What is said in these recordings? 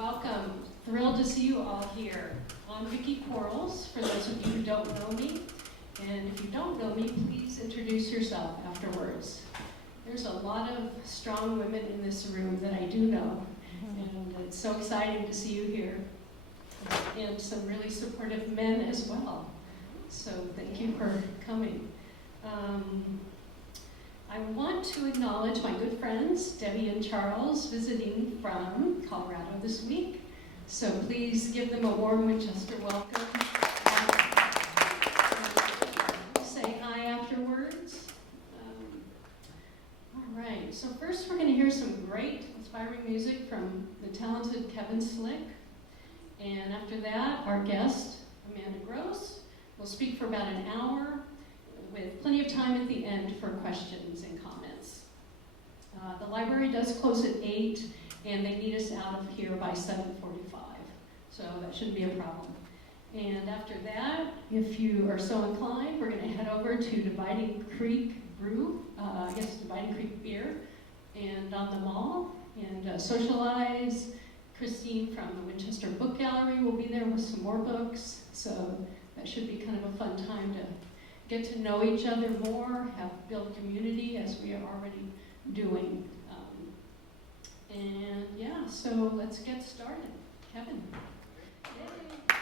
Welcome. Thrilled to see you all here. I'm Vicki Quarles, for those of you who don't know me. And if you don't know me, please introduce yourself afterwards. There's a lot of strong women in this room that I do know, and it's so exciting to see you here. And some really supportive men as well. So thank you for coming. I want to acknowledge my good friends, Debbie and Charles, visiting from Colorado this week. So please give them a warm Winchester welcome. Say hi afterwards. All right, so first we're going to hear some great, inspiring music from the talented Kevin Slick. And after that, our guest, Amanda Gross, will speak for about an hour with plenty of time at the end for questions and comments. The library does close at 8, and they need us out of here by 7:45, so that shouldn't be a problem. And after that, if you are so inclined, we're going to head over to Dividing Creek Dividing Creek Beer, and on the mall, and socialize. Christine from the Winchester Book Gallery will be there with some more books, so that should be kind of a fun time to get to know each other more, build community as we are already doing. And yeah, so let's get started. Kevin. Yay.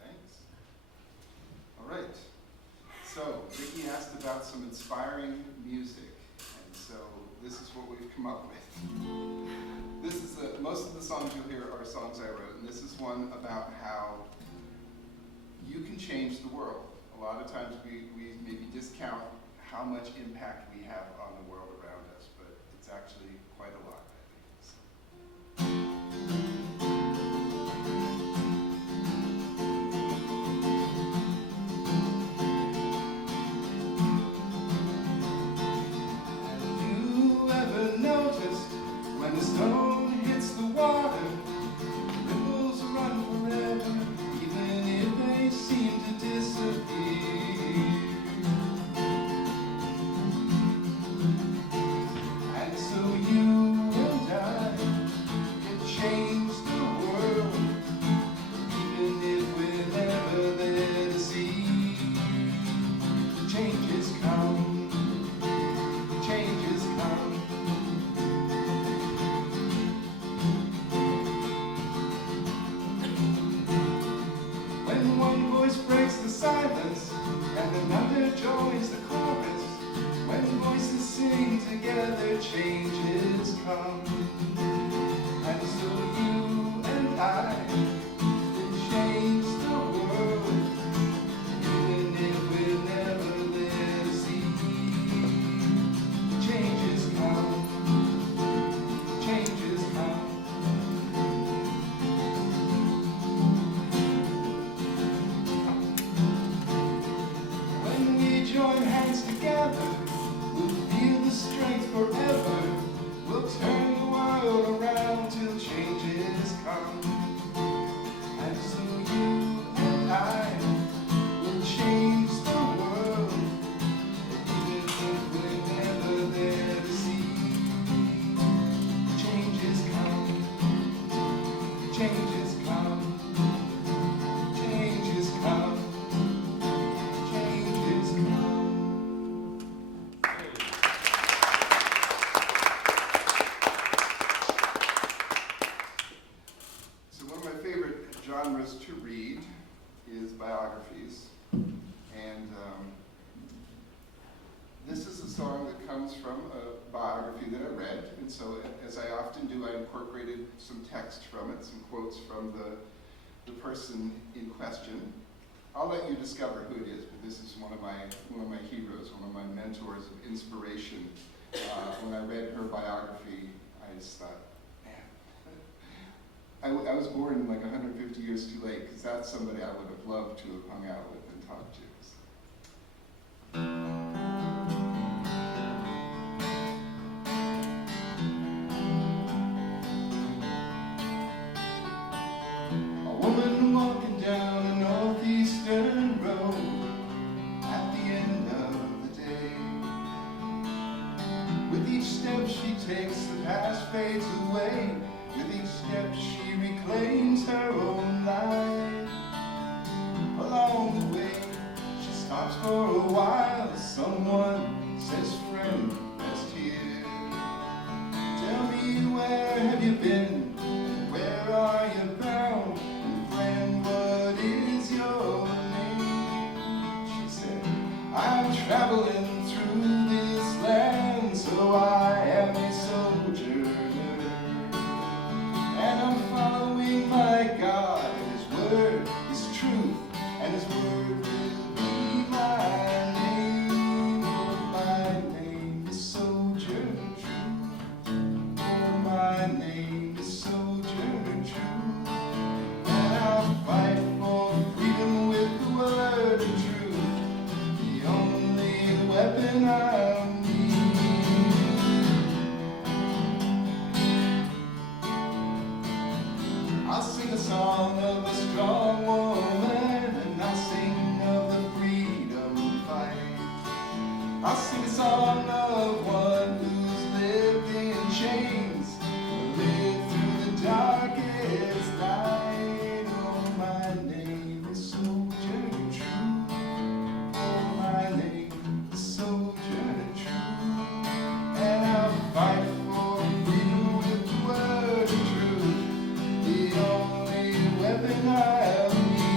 Thanks. All right. So Vicki asked about some inspiring music, and so this is what we've come up with. This is most of the songs you'll hear are songs I wrote, and this is one about how you can change the world. A lot of times we maybe discount how much impact we have on the world around us, but it's actually quite a lot, I think. Have you ever noticed when the stone hits the water, ripples run forever, even if they seem to disappear? And so you and I can change the world, even if we're never there to see. Changes come, changes come. When one voice breaks the silence and another joins the chorus, when voices sing together, changes come. And so you and I can change the world, even if we're never there to see. Changes come, changes come. When we join hands together, we'll feel the strength forever. We'll turn the world around till changes come. And so you and I will change the world, even if we're never there to see. Changes come, changes come, changes come. Changes come. So one of my favorite genres to read is biographies, and this is a song that comes from a biography that I read, and so as I often do, I incorporated some text from it, some quotes from the person in question. I'll let you discover who it is, but this is one of my heroes, one of my mentors of inspiration. When I read her biography, I just thought, man, I was born like 150 years too late, because that's somebody I would have loved to have hung out with and talked to. A woman walking down a northeastern road at the end of the day, step she takes, the past fades away. With each step she reclaims her own life. Along the way, she stops for a while. Someone says, friend, rest here. Tell me, where have you been? Where are you bound? And friend, what is your name? She said, I'm traveling through this land, so I am a sojourner. And I'm following my God, and His word is truth, and His word will be my name. Oh, my name is Sojourner Truth. Oh, my name is Sojourner Truth. And I'll fight for freedom with the word of truth, the only weapon I'll need. I'll sing a song of a strong woman, and I'll sing of the freedom fight. I'll sing a song of one who's lived in chains, lived through the darkest night. Oh, my name is Sojourner Truth. Oh, my name is Sojourner Truth. And I'll fight for freedom with the word of truth, the only weapon I'll need.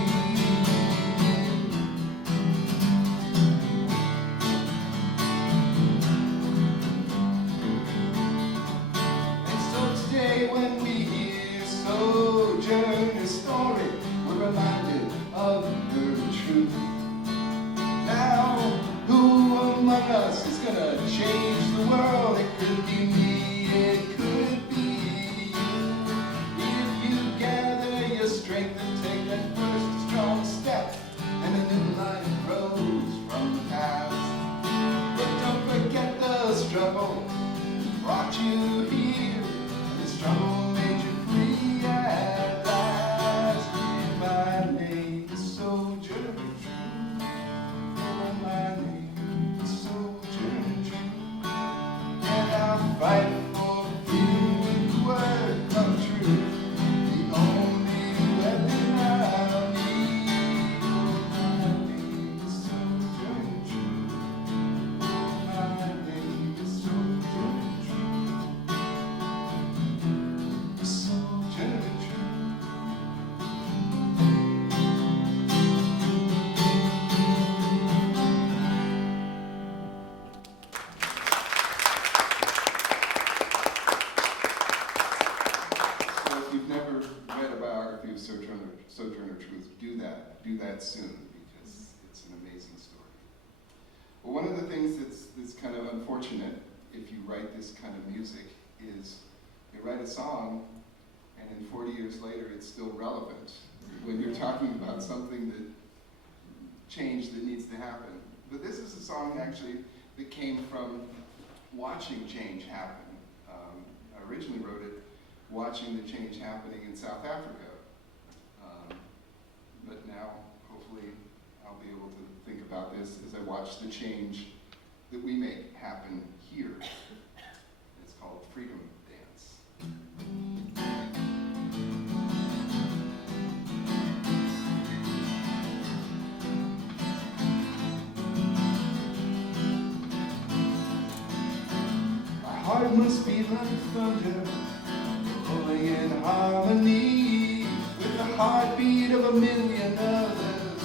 And so today when we hear Sojourner's story, we're reminded of her truth. Now, who among us is gonna change the world? It could be me, it could be you. If you gather your strength and take that first strong step, and a new life grows from the past. But don't forget the struggle that brought you here, and the struggle made you free at last. My name is Sojourner Truth. Oh, my name is Sojourner Truth. And I'll fight for freedom with the word of truth, the only weapon I'll need. Oh, my name is Sojourner Truth. Oh, my name is Sojourner Truth. Sojourner Truth. So if you've never read a biography of Sojourner Truth, do that. Do that soon, because it's an amazing story. Well, one of the things that's kind of unfortunate if you write this kind of music is you write a song, and then 40 years later it's still relevant when you're talking about something that change that needs to happen. But this is a song actually that came from watching change happen. I originally wrote it watching the change happening in South Africa. But now, hopefully, I'll be able to think about this as I watch the change that we make happen here. It's called Freedom Dance. My heart must be like thunder, rolling in harmony with the heartbeat of a million others,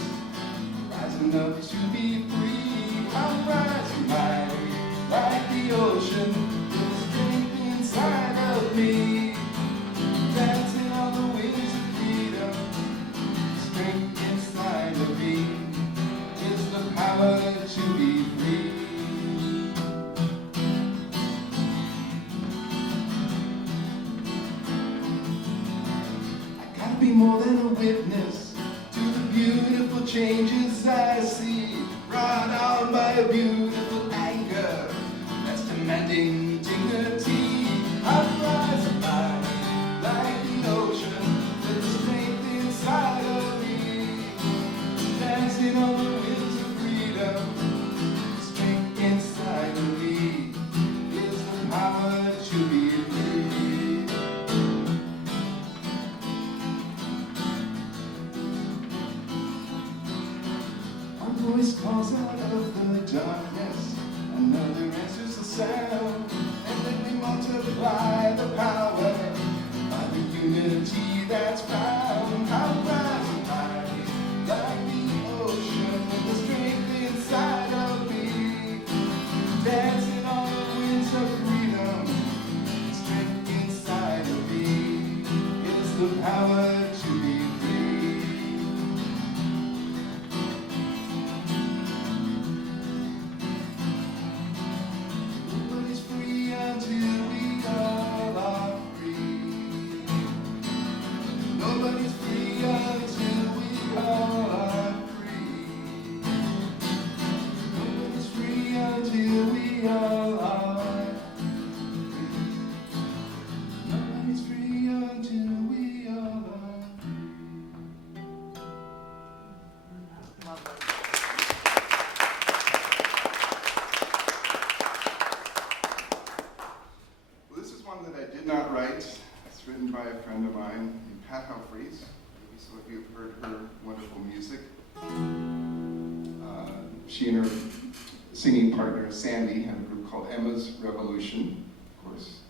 rising up to be free. I'm rising high like the ocean, with strength inside of me, dancing on the wings of freedom. Strength inside of me is the power to be free. Be more than a witness to the beautiful changes I see, brought on by a beautiful anger that's demanding dignity. I'm rising high like the ocean with the strength inside of me, dancing on the winds of freedom. Strength inside of me is the power sound, and then we multiply the power by the unity that's found. How rise and high, like the ocean, with the strength inside of me, dancing on the winds of freedom. The strength inside of me is the power to be free. Nobody's free until we all are free. Nobody's free until we all are free. Nobody's free until we all are free. Nobody's free until we all are Well, this is one that I did not write. It's written by a friend of mine named Pat Humphreys. Maybe some of you have heard her wonderful music. She and her singing partner, Sandy, had a group called Emma's Revolution, of course,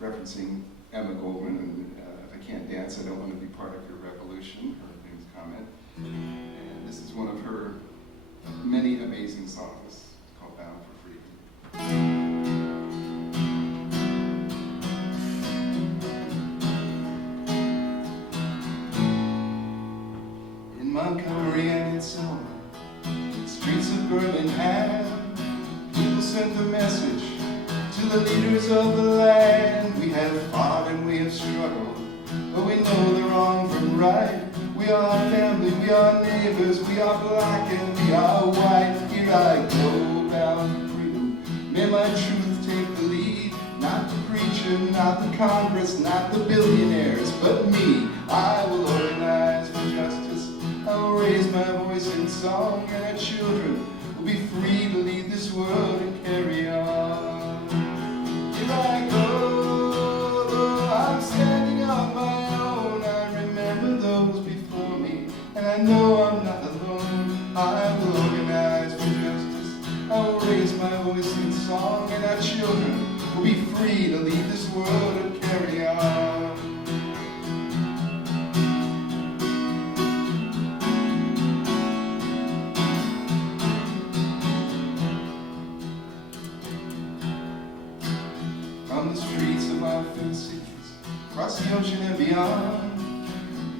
referencing Emma Goldman, and if I can't dance, I don't want to be part of your revolution, her famous comment. And this is one of her many amazing songs. It's called Bound for Freedom. In Montgomery and Selma, streets of Birmingham, people sent the message to the leaders of the land. We have fought and we have struggled, but we know the wrong from right. We are family, we are neighbors, we are black and we are white. Here I go, bound for freedom. May my truth take the lead. Not the preacher, not the Congress, not the billionaires, but me. I will organize for justice. I will raise my voice in song, and our children will be free to lead this world and carry on. Here I go, though I'm standing on my own. I remember those before me, and I know I'm not alone. I will organize for justice. I will raise my voice in song, and our children will be free to lead this world and carry on. From the streets of our fifth cities, across the ocean and beyond,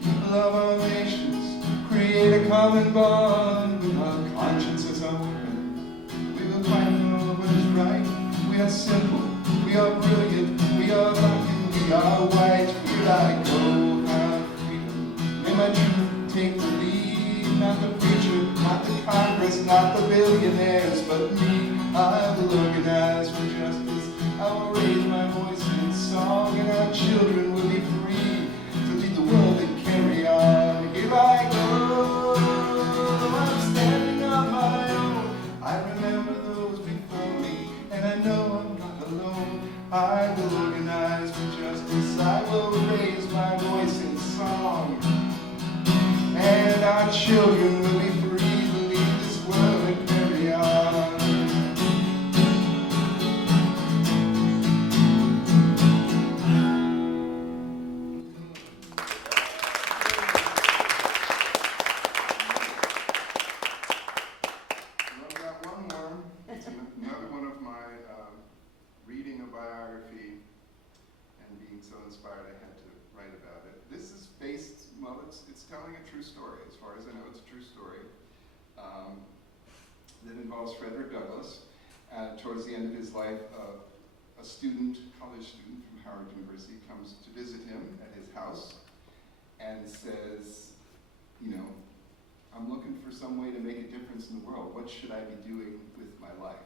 people of our nations create a common bond. With our consciences open, we will find what is right. We are simple, we are brilliant, we are black and we are white. Here I go, bound for freedom. May my truth take the lead. Not the preacher, not the Congress, not the billionaires, but me. I will organize for justice. I will raise my voice in song, and our children will be free to lead the world and carry on. Here I go, I'm standing on my own. I remember those before me, and I know I'm not alone. I will organize for justice. I will raise my voice in song, and our children will be free to lead this world and carry on. Another one of my reading a biography and being so inspired I had to write about it. This is based, well, it's telling a true story. As far as I know, it's a true story that involves Frederick Douglass. Towards the end of his life, a student, college student from Howard University comes to visit him at his house and says, you know, I'm looking for some way to make a difference in the world. What should I be doing with my life?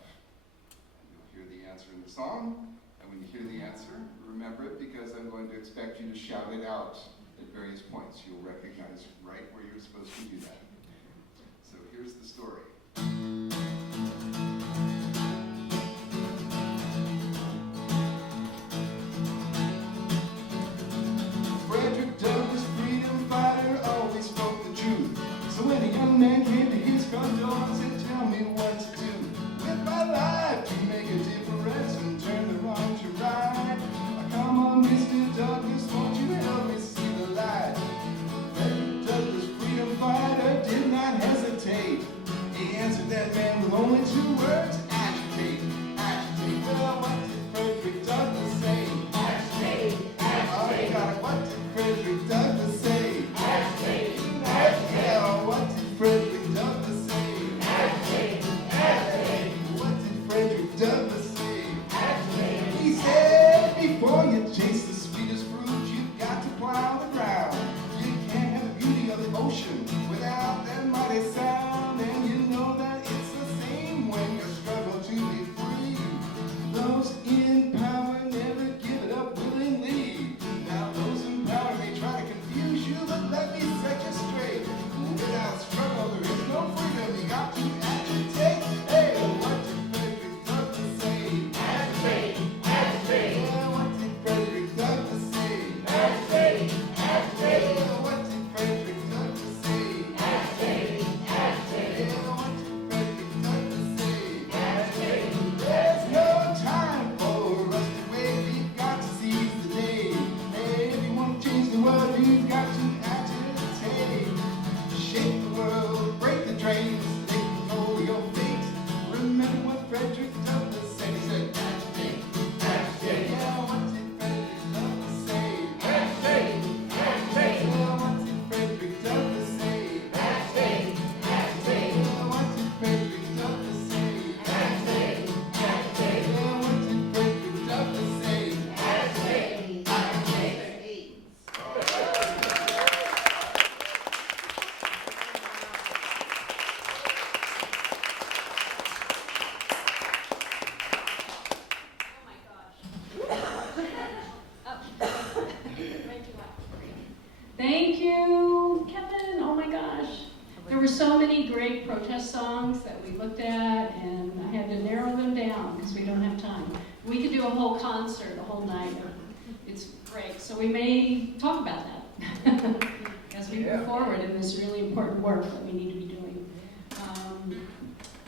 And you'll hear the answer in the song. And when you hear the answer, remember it, because I'm going to expect you to shout it out at various points. You'll recognize right where you're supposed to do that. So here's the story. Frederick Douglass, freedom fighter, always spoke the truth. So when a young man came to his front door and said, tell me what to do with my life to make a difference. looked at, and I had to narrow them down because we don't have time. We could do a whole concert, a whole night. It's great. So we may talk about that as we move forward in this really important work that we need to be doing.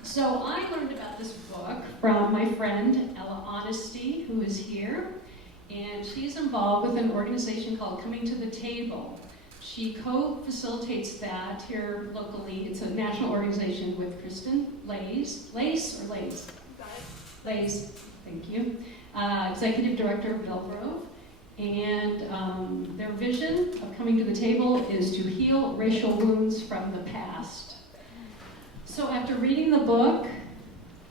So I learned about this book from my friend Ella Honesty, who is here, and she's involved with an organization called Coming to the Table. She co-facilitates that here locally. It's a national organization with Kristen Lace, thank you, Executive Director of Bell Grove. And their vision of Coming to the Table is to heal racial wounds from the past. So after reading the book,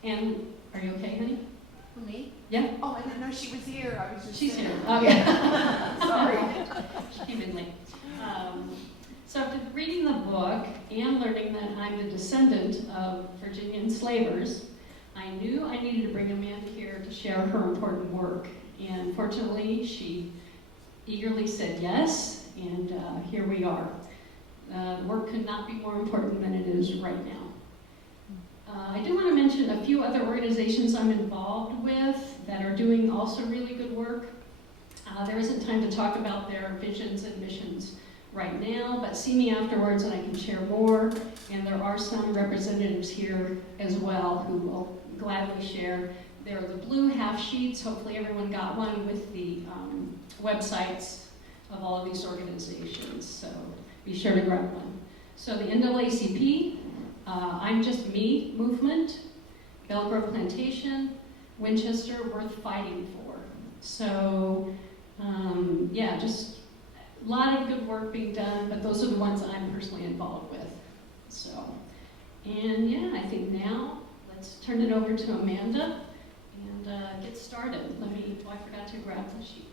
and are you okay, honey? Me? Yeah? Oh, I didn't know she was here. I was just She's saying. here. Oh, yeah. Sorry. She came in late. So after reading the book and learning that I'm the descendant of Virginian slavers, I knew I needed to bring Amanda here to share her important work. And fortunately, she eagerly said yes, and here we are. The work could not be more important than it is right now. I do want to mention a few other organizations I'm involved with that are doing also really good work. There isn't time to talk about their visions and missions right now, but see me afterwards and I can share more. And there are some representatives here as well who will gladly share. There are the blue half sheets. Hopefully everyone got one with the websites of all of these organizations, so be sure to grab one. So the NAACP, I'm Just Me movement, Bell Grove Plantation, Winchester, Worth Fighting For. So yeah, just a lot of good work being done, but those are the ones I'm personally involved with. So, and yeah, I think now let's turn it over to Amanda and get started. I forgot to grab the sheet.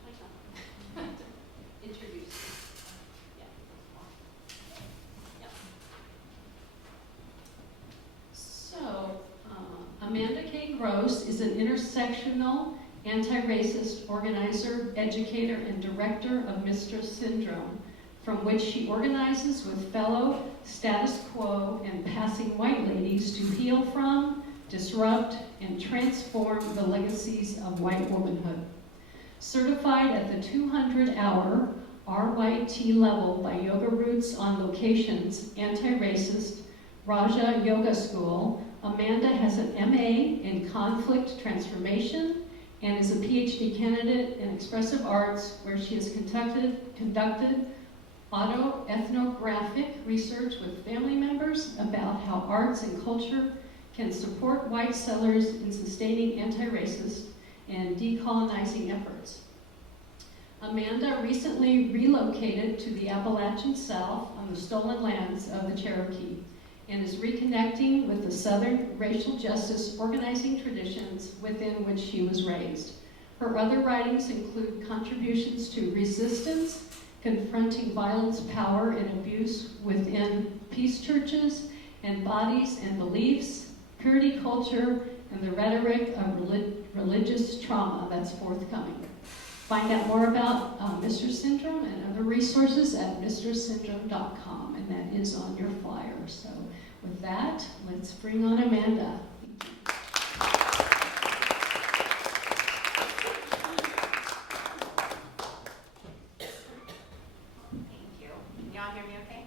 Introduce. Yeah. So, Amanda K. Gross is an intersectional, anti-racist organizer, educator, and director of Mistress Syndrome, from which she organizes with fellow status quo and passing white ladies to heal from, disrupt, and transform the legacies of white womanhood. Certified at the 200-hour RYT level by Yoga Roots on Location's anti-racist Raja Yoga School, Amanda has an MA in conflict transformation and is a PhD candidate in expressive arts, where she has conducted autoethnographic research with family members about how arts and culture can support white settlers in sustaining anti-racist and decolonizing efforts. Amanda recently relocated to the Appalachian South on the stolen lands of the Cherokee and is reconnecting with the Southern racial justice organizing traditions within which she was raised. Her other writings include contributions to resistance, confronting violence, power, and abuse within peace churches and bodies and beliefs, purity culture, and the rhetoric of religious trauma that's forthcoming. Find out more about Mistress Syndrome and other resources at mistresssyndrome.com, and that is on your flyer. So with that, let's bring on Amanda. Thank you. Can y'all hear me okay?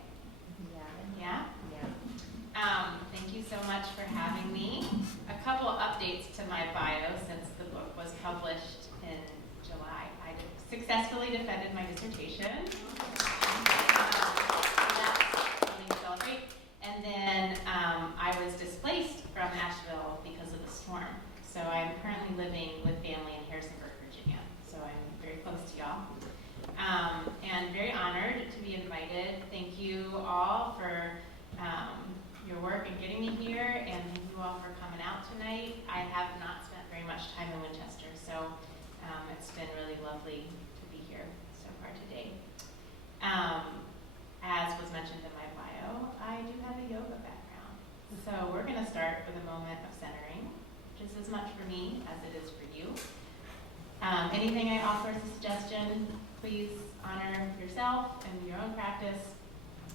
Yeah. Yeah? Yeah. Thank you so much for having me. A couple updates to my bio since the book was published in July. I successfully defended my dissertation. That's something to celebrate. And then I was displaced from Asheville because of the storm. So I'm currently living with family in Harrisonburg, Virginia. So I'm very close to y'all. And very honored to be invited. Thank you all for your work in getting me here, and thank you all for coming out tonight. I have not spent very much time in Winchester, so it's been really lovely to be here so far today. As was mentioned in my bio, I do have a yoga background. So we're going to start with a moment of centering, which is as much for me as it is for you. Anything I offer as a suggestion, please honor yourself and your own practice.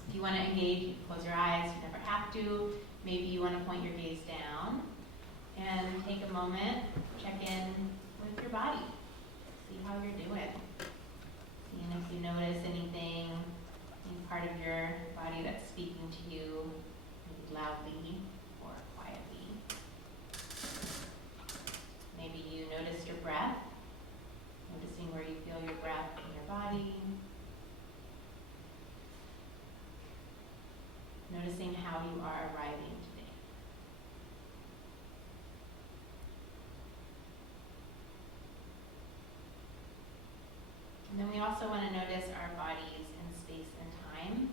If you want to engage, you can close your eyes. You never have to. Maybe you want to point your gaze down and take a moment, check in with your body. See how you're doing. Seeing if you notice anything, any part of your body that's speaking to you, maybe loudly or quietly. Maybe you notice your breath, noticing where you feel your breath in your body. Noticing how you are arriving today. And then we also want to notice our bodies in space and time,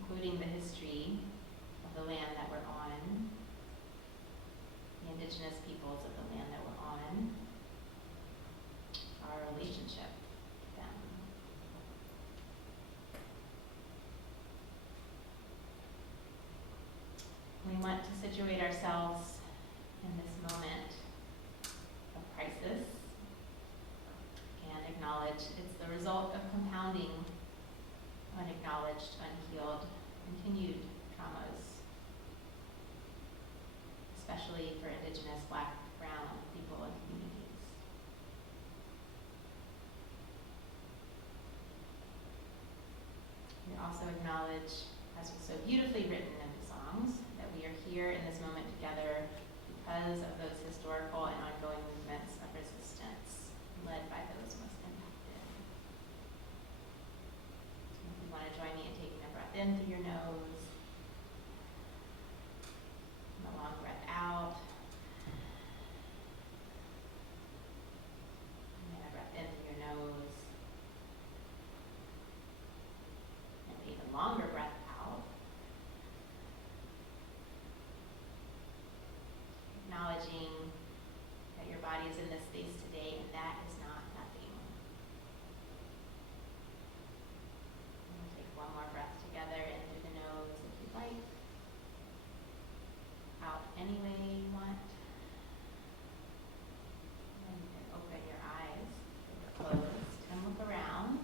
including the history of the land that we're on, the indigenous peoples of the land that we're on, our relationship with them. We want to situate ourselves in this moment of crisis and acknowledge it's the result of compounding unacknowledged, unhealed, continued traumas, especially for Indigenous, Black, Brown people and communities. We also acknowledge, as was so beautifully written in the songs, that we are here in this moment together because of those historical and ongoing movements of resistance led by those most impacted. So if you want to join me in taking a breath in through your nose, and a long breath out, and then a breath in through your nose, and an even longer breath out. Acknowledging that your body is in this space today, and that is not nothing. We'll take one more breath together in through the nose if you'd like. Out any way you want. And you can open your eyes if they're closed and look around,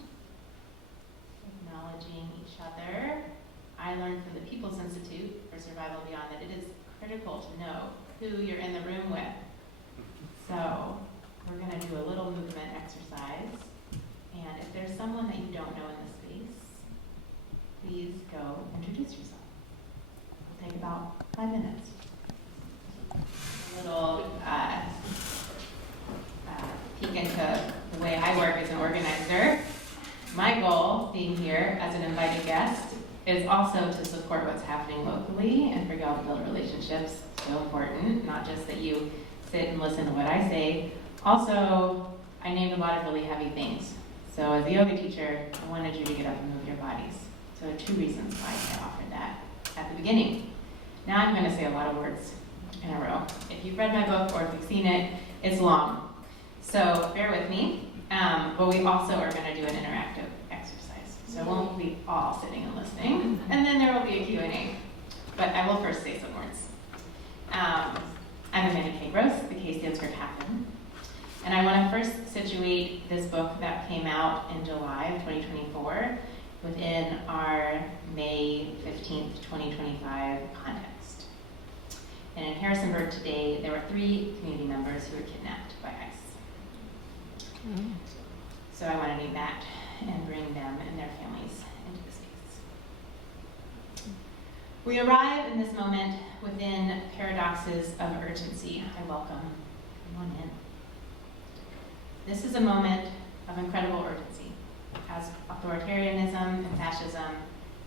acknowledging each other. I learned from the People's Institute for Survival Beyond that it is critical to know who you're in the room with. So we're going to do a little movement exercise. And if there's someone that you don't know in the space, please go introduce yourself. It'll take about 5 minutes. A little peek into the way I work as an organizer. My goal, being here as an invited guest, is also to support what's happening locally and for y'all to build relationships. So important, not just that you sit and listen to what I say. Also, I named a lot of really heavy things. So as a yoga teacher, I wanted you to get up and move your bodies. So 2 reasons why I offered that at the beginning. Now I'm going to say a lot of words in a row. If you've read my book or if you've seen it, it's long. So bear with me. But we also are going to do an interactive exercise. So it won't be all sitting and listening. And then there will be a Q&A. But I will first say some words. I'm Amanda K. Gross. The K stands for Catherine. And I want to first situate this book that came out in July of 2024 within our May 15th, 2025 context. And in Harrisonburg today, there were 3 community members who were kidnapped by ICE. So I want to name that and bring them and their families into the space. We arrive in this moment within paradoxes of urgency. I welcome everyone in. This is a moment of incredible urgency, as authoritarianism and fascism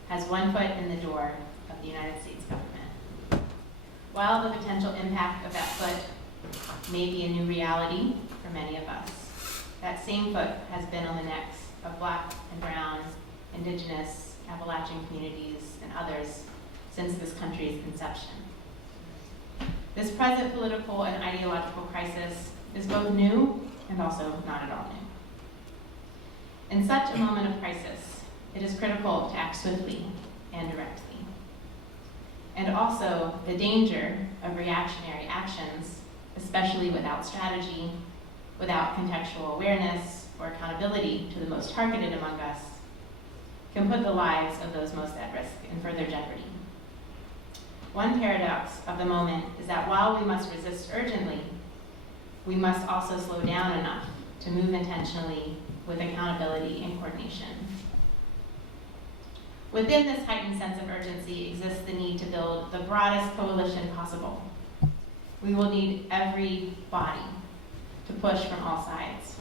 has one foot in the door of the United States government. While the potential impact of that foot may be a new reality for many of us, that same foot has been on the necks of Black and Brown, Indigenous, Appalachian communities, and others since this country's inception. This present political and ideological crisis is both new and also not at all new. In such a moment of crisis, it is critical to act swiftly and directly. And also the danger of reactionary actions, especially without strategy, without contextual awareness or accountability to the most targeted among us, can put the lives of those most at risk in further jeopardy. One paradox of the moment is that while we must resist urgently, we must also slow down enough to move intentionally with accountability and coordination. Within this heightened sense of urgency exists the need to build the broadest coalition possible. We will need every body to push from all sides.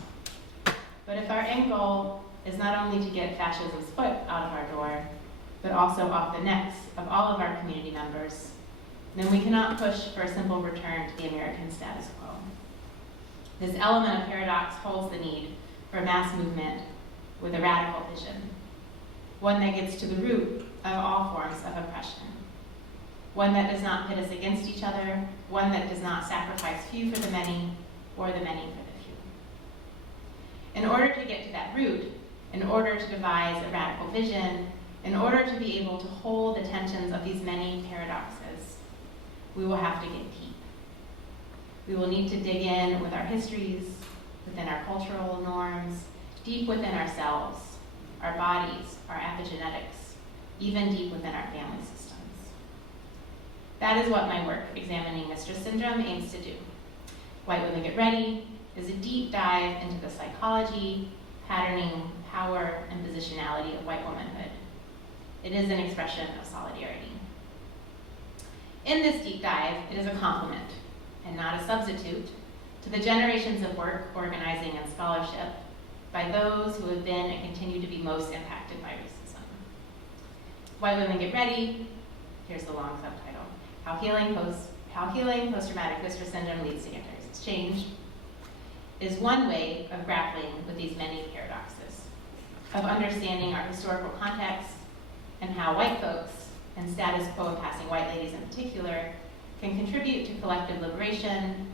But if our end goal is not only to get fascism's foot out of our door, but also off the necks of all of our community members, then we cannot push for a simple return to the American status quo. This element of paradox holds the need for a mass movement with a radical vision, one that gets to the root of all forms of oppression, one that does not pit us against each other, one that does not sacrifice few for the many or the many for the few. In order to get to that root, in order to devise a radical vision, in order to be able to hold the tensions of these many paradoxes, we will have to get deep. We will need to dig in with our histories, within our cultural norms, deep within ourselves, our bodies, our epigenetics, even deep within our family systems. That is what my work examining mistress syndrome aims to do. White Women Get Ready is a deep dive into the psychology, patterning, power, and positionality of white womanhood. It is an expression of solidarity. In this deep dive, it is a complement, and not a substitute, to the generations of work, organizing, and scholarship by those who have been and continue to be most impacted by racism. White Women Get Ready, here's the long subtitle, How Healing Post-Traumatic Mistress Syndrome Leads to Anti-Racist Change, is one way of grappling with these many paradoxes, of understanding our historical context and how white folks, and status quo passing white ladies in particular, can contribute to collective liberation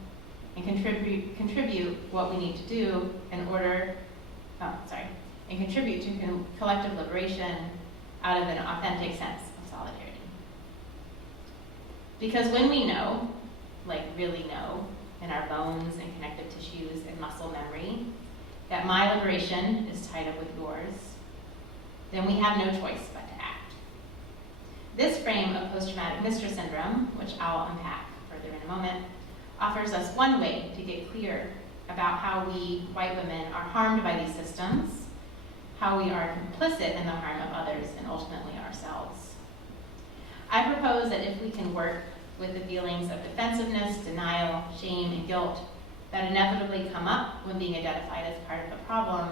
and contribute what we need to do and contribute to collective liberation out of an authentic sense of solidarity. Because when we know, like really know, in our bones and connective tissues and muscle memory, that my liberation is tied up with yours, then we have no choice but to act. This frame of post-traumatic mistress syndrome, which I'll unpack further in a moment, offers us one way to get clear about how we, white women, are harmed by these systems, how we are complicit in the harm of others and ultimately ourselves. I propose that if we can work with the feelings of defensiveness, denial, shame, and guilt that inevitably come up when being identified as part of the problem,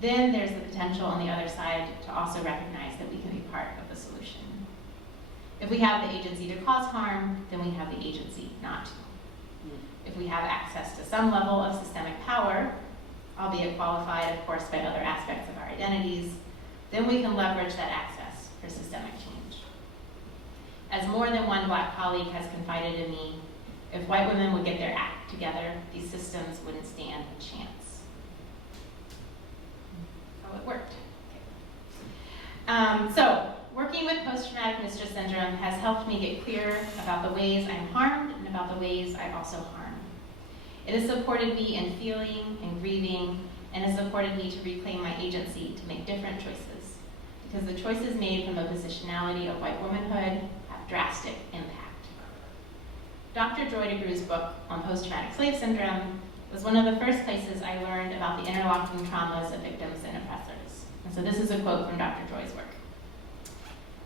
then there's the potential on the other side to also recognize that we can be part of the solution. If we have the agency to cause harm, then we have the agency not to. If we have access to some level of systemic power, albeit qualified, of course, by other aspects of our identities, then we can leverage that access for systemic change. As more than one Black colleague has confided in me, if white women would get their act together, these systems wouldn't stand a chance. So it worked. Okay. So working with post-traumatic mistress syndrome has helped me get clear about the ways I'm harmed and about the ways I also harm. It has supported me in feeling and grieving, and has supported me to reclaim my agency to make different choices, because the choices made from a positionality of white womanhood have drastic impact. Dr. Joy DeGruy's book on post-traumatic slave syndrome was one of the first places I learned about the interlocking traumas of victims and oppressors. And so this is a quote from Dr. Joy's work.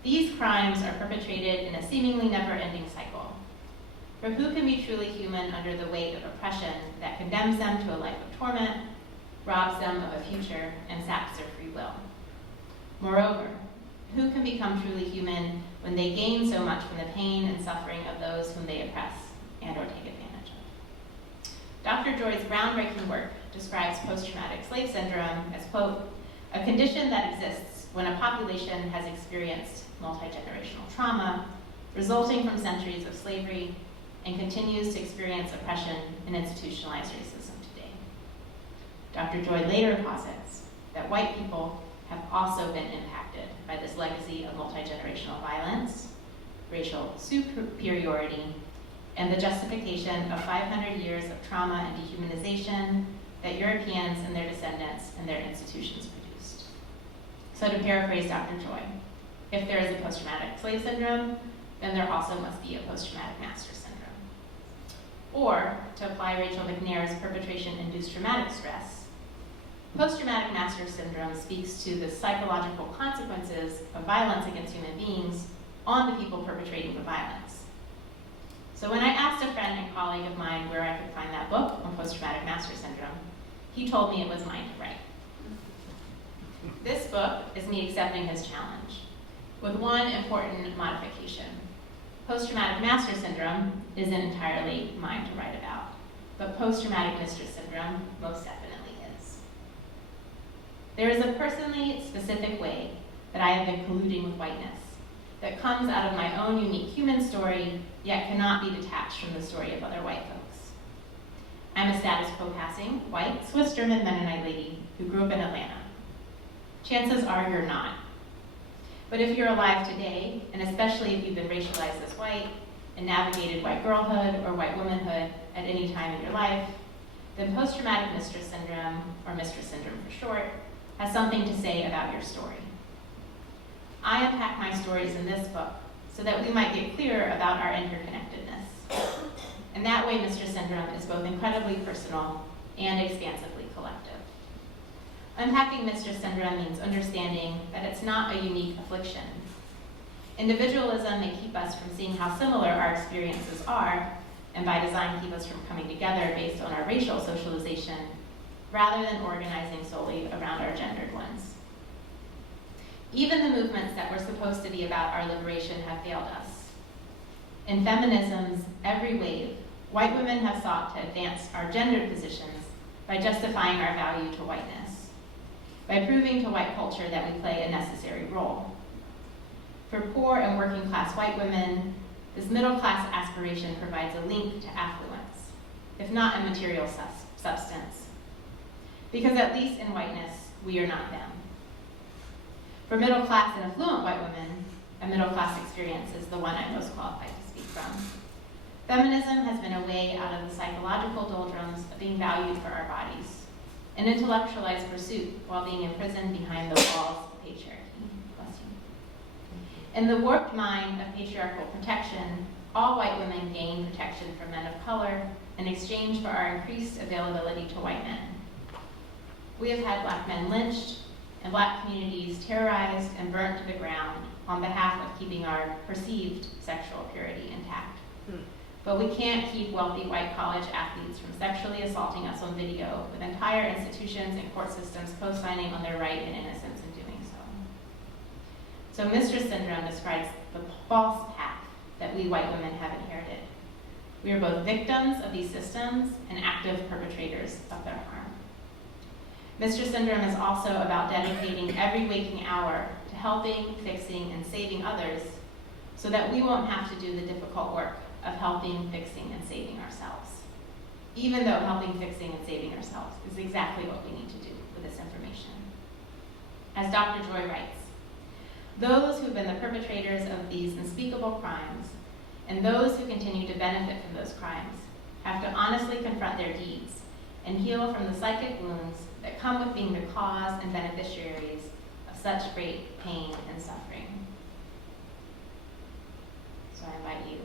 These crimes are perpetrated in a seemingly never-ending cycle. For who can be truly human under the weight of oppression that condemns them to a life of torment, robs them of a future, and saps their free will? Moreover, who can become truly human when they gain so much from the pain and suffering of those whom they oppress and or take advantage of? Dr. Joy's groundbreaking work describes post-traumatic slave syndrome as, quote, a condition that exists when a population has experienced multi-generational trauma resulting from centuries of slavery and continues to experience oppression and institutionalized racism today. Dr. Joy later posits that white people have also been impacted by this legacy of multi-generational violence, racial superiority, and the justification of 500 years of trauma and dehumanization that Europeans and their descendants and their institutions produced. So to paraphrase Dr. Joy, if there is a post-traumatic slave syndrome, then there also must be a post-traumatic master syndrome. Or, to apply Rachel McNair's perpetration-induced traumatic stress, post-traumatic master syndrome speaks to the psychological consequences of violence against human beings on the people perpetrating the violence. So when I asked a friend and colleague of mine where I could find that book on post-traumatic master syndrome, he told me it was mine to write. This book is me accepting his challenge, with one important modification. Post-traumatic master syndrome isn't entirely mine to write about, but post-traumatic mistress syndrome most definitely is. There is a personally specific way that I have been colluding with whiteness that comes out of my own unique human story, yet cannot be detached from the story of other white folks. I'm a status quo passing, white, Swiss German Mennonite lady who grew up in Atlanta. Chances are you're not. But if you're alive today, and especially if you've been racialized as white and navigated white girlhood or white womanhood at any time in your life, then post-traumatic mistress syndrome, or mistress syndrome for short, has something to say about your story. I unpack my stories in this book so that we might get clearer about our interconnectedness. And that way, mistress syndrome is both incredibly personal and expansively collective. Unpacking mistress syndrome means understanding that it's not a unique affliction. Individualism may keep us from seeing how similar our experiences are, and by design keep us from coming together based on our racial socialization, rather than organizing solely around our gendered ones. Even the movements that were supposed to be about our liberation have failed us. In feminism's every wave, white women have sought to advance our gendered positions by justifying our value to whiteness, by proving to white culture that we play a necessary role. For poor and working class white women, this middle class aspiration provides a link to affluence, if not a material substance. Because at least in whiteness, we are not them. For middle class and affluent white women, a middle class experience is the one I'm most qualified to speak from. Feminism has been a way out of the psychological doldrums of being valued for our bodies, an intellectualized pursuit while being imprisoned behind the walls of patriarchy. Bless you. In the warped mind of patriarchal protection, all white women gain protection from men of color in exchange for our increased availability to white men. We have had black men lynched and black communities terrorized and burnt to the ground on behalf of keeping our perceived sexual purity intact. But we can't keep wealthy white college athletes from sexually assaulting us on video, with entire institutions and court systems co-signing on their right and innocence in doing so. So mistress syndrome describes the false path that we white women have inherited. We are both victims of these systems and active perpetrators of their harm. Mistress syndrome is also about dedicating every waking hour to helping, fixing, and saving others so that we won't have to do the difficult work of helping, fixing, and saving ourselves. Even though helping, fixing, and saving ourselves is exactly what we need to do with this information. As Dr. Joy writes, those who've been the perpetrators of these unspeakable crimes and those who continue to benefit from those crimes have to honestly confront their deeds and heal from the psychic wounds that come with being the cause and beneficiaries of such great pain and suffering. So I invite you,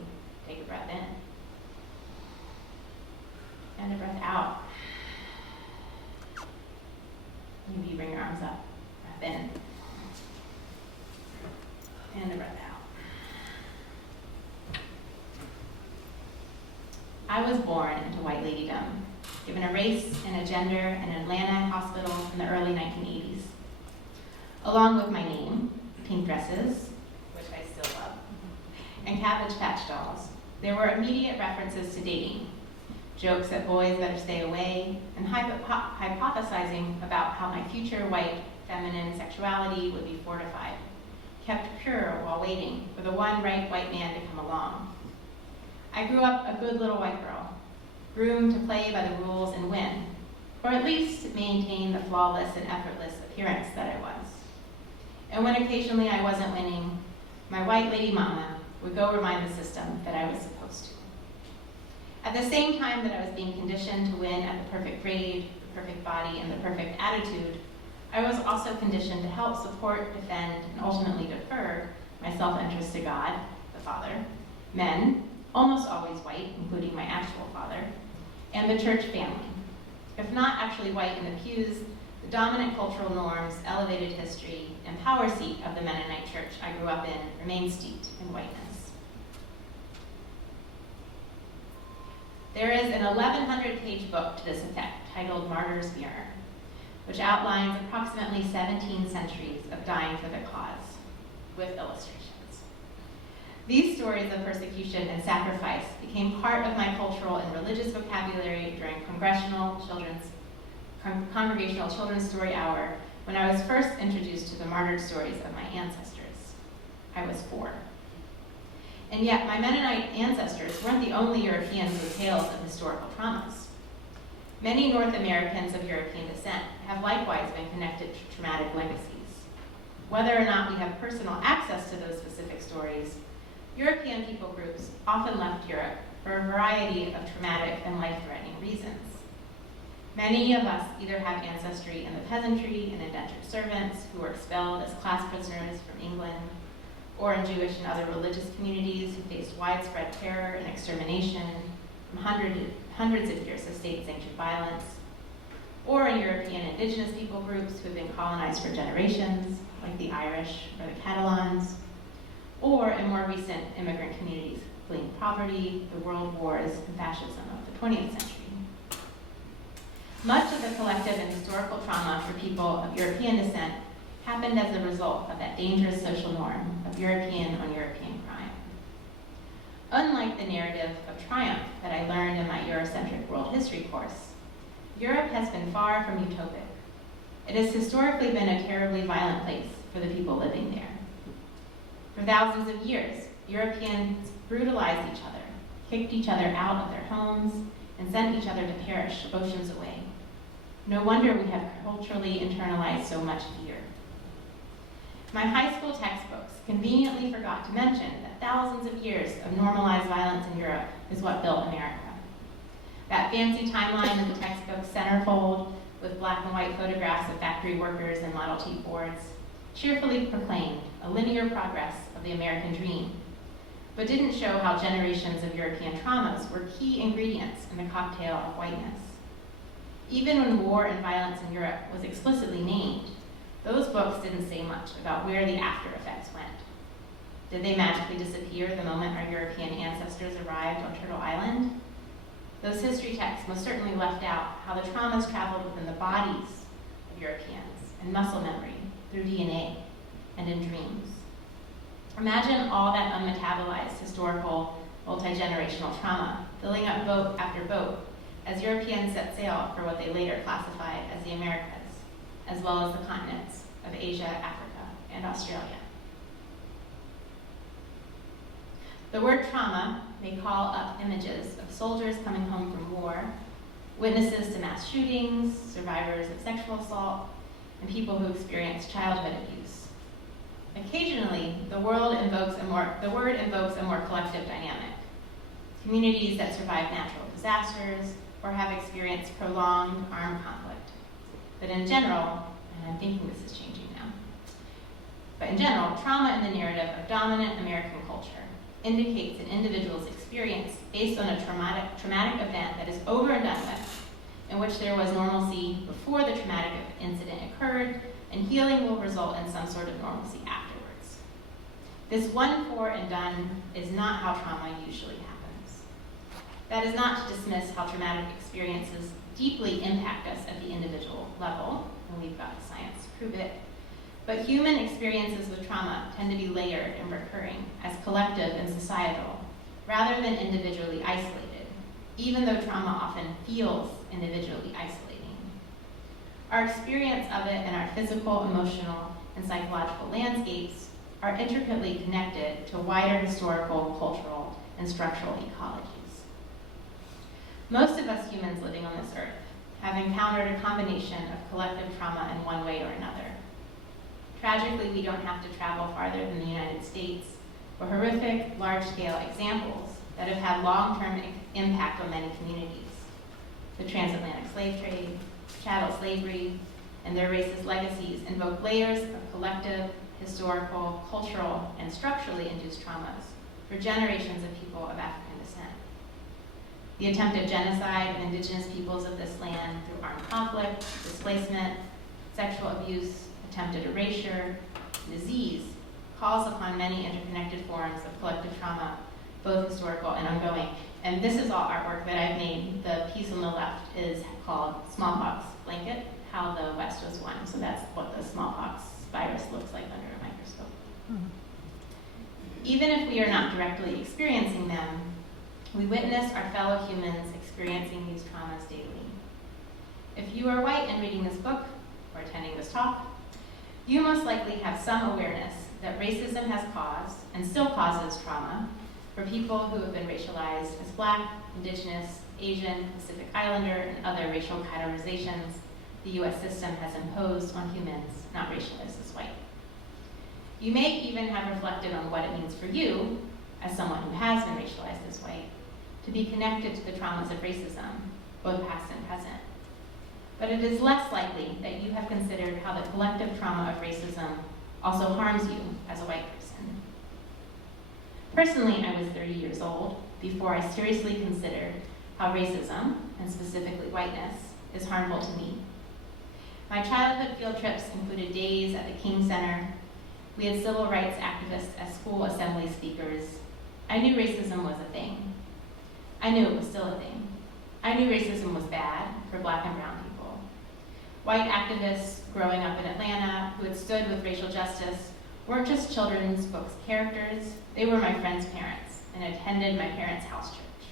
take a breath in and a breath out. Maybe you bring your arms up, breath in and a breath out. I was born into white ladydom, given a race and a gender in an Atlanta hospital in the early 1980s. Along with my name, pink dresses, which I still love, and Cabbage Patch dolls, there were immediate references to dating, jokes that boys better stay away, and hypothesizing about how my future white feminine sexuality would be fortified, kept pure while waiting for the one right white man to come along. I grew up a good little white girl, groomed to play by the rules and win, or at least maintain the flawless and effortless appearance that I was. And when occasionally I wasn't winning, my white lady mama would go remind the system that I was supposed to. At the same time that I was being conditioned to win at the perfect grade, the perfect body, and the perfect attitude, I was also conditioned to help support, defend, and ultimately defer my self-interest to God, the father, men, almost always white, including my actual father, and the church family. If not actually white in the pews, the dominant cultural norms, elevated history, and power seat of the Mennonite church I grew up in remain steeped in whiteness. There is an 1,100-page book to this effect titled Martyr's Mirror, which outlines approximately 17 centuries of dying for the cause, with illustrations. These stories of persecution and sacrifice became part of my cultural and religious vocabulary during congregational children's story hour when I was first introduced to the martyred stories of my ancestors. I was 4. And yet, my Mennonite ancestors weren't the only Europeans with tales of historical traumas. Many North Americans of European descent have likewise been connected to traumatic legacies. Whether or not we have personal access to those specific stories, European people groups often left Europe for a variety of traumatic and life-threatening reasons. Many of us either have ancestry in the peasantry and indentured servants who were expelled as class prisoners from England, or in Jewish and other religious communities who faced widespread terror and extermination from hundreds of years of state-sanctioned violence, or in European indigenous people groups who have been colonized for generations, like the Irish or the Catalans, or in more recent immigrant communities fleeing poverty, the world wars, and fascism of the 20th century. Much of the collective and historical trauma for people of European descent happened as a result of that dangerous social norm of European on European crime. Unlike the narrative of triumph that I learned in my Eurocentric world history course, Europe has been far from utopic. It has historically been a terribly violent place for the people living there. For thousands of years, Europeans brutalized each other, kicked each other out of their homes, and sent each other to perish oceans away. No wonder we have culturally internalized so much fear. My high school textbooks conveniently forgot to mention that thousands of years of normalized violence in Europe is what built America. That fancy timeline in the textbook centerfold with black and white photographs of factory workers and Model T Fords cheerfully proclaimed a linear progress of the American dream, but didn't show how generations of European traumas were key ingredients in the cocktail of whiteness. Even when war and violence in Europe was explicitly named, those books didn't say much about where the after effects went. Did they magically disappear the moment our European ancestors arrived on Turtle Island? Those history texts most certainly left out how the traumas traveled within the bodies of Europeans and muscle memory through DNA and in dreams. Imagine all that unmetabolized historical multi-generational trauma filling up boat after boat as Europeans set sail for what they later classified as the Americas, as well as the continents of Asia, Africa, and Australia. The word trauma may call up images of soldiers coming home from war, witnesses to mass shootings, survivors of sexual assault, and people who experience childhood abuse. Occasionally, the word invokes a more collective dynamic. Communities that survive natural disasters or have experienced prolonged armed conflict. But in general, and I'm thinking this is changing now, but in general, trauma in the narrative of dominant American culture indicates an individual's experience based on a traumatic event that is over and done with, in which there was normalcy before the traumatic incident occurred, and healing will result in some sort of normalcy afterwards. This one for and done is not how trauma usually happens. That is not to dismiss how traumatic experiences deeply impact us at the individual level, and we've got the science to prove it, but human experiences with trauma tend to be layered and recurring as collective and societal, rather than individually isolated, even though trauma often feels individually isolating. Our experience of it and our physical, emotional, and psychological landscapes are intricately connected to wider historical, cultural, and structural ecologies. Most of us humans living on this earth have encountered a combination of collective trauma in one way or another. Tragically, we don't have to travel farther than the United States for horrific, large-scale examples that have had long-term impact on many communities. The transatlantic slave trade, chattel slavery, and their racist legacies invoke layers of collective, historical, cultural, and structurally induced traumas for generations of people of African descent. The attempted genocide of indigenous peoples of this land through armed conflict, displacement, sexual abuse, attempted erasure, disease, calls upon many interconnected forms of collective trauma, both historical and ongoing. And this is all artwork that I've made. The piece on the left is called Smallpox Blanket, How the West Was Won. So that's what the smallpox virus looks like under a microscope. Even if we are not directly experiencing them, we witness our fellow humans experiencing these traumas daily. If you are white and reading this book, or attending this talk, you most likely have some awareness that racism has caused, and still causes, trauma for people who have been racialized as Black, Indigenous, Asian, Pacific Islander, and other racial categorizations the U.S. system has imposed on humans not racialized as white. You may even have reflected on what it means for you, as someone who has been racialized as white, to be connected to the traumas of racism, both past and present. But it is less likely that you have considered how the collective trauma of racism also harms you as a white person. Personally, I was 30 years old before I seriously considered how racism, and specifically whiteness, is harmful to me. My childhood field trips included days at the King Center. We had civil rights activists as school assembly speakers. I knew racism was a thing. I knew it was still a thing. I knew racism was bad for Black and brown people. White activists growing up in Atlanta who had stood with racial justice weren't just children's books characters, they were my friends' parents and attended my parents' house church.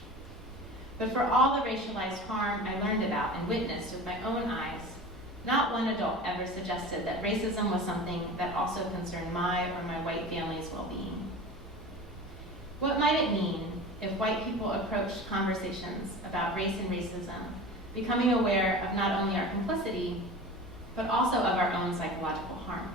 But for all the racialized harm I learned about and witnessed with my own eyes, not one adult ever suggested that racism was something that also concerned my or my white family's well-being. What might it mean if white people approached conversations about race and racism, becoming aware of not only our complicity, but also of our own psychological harm?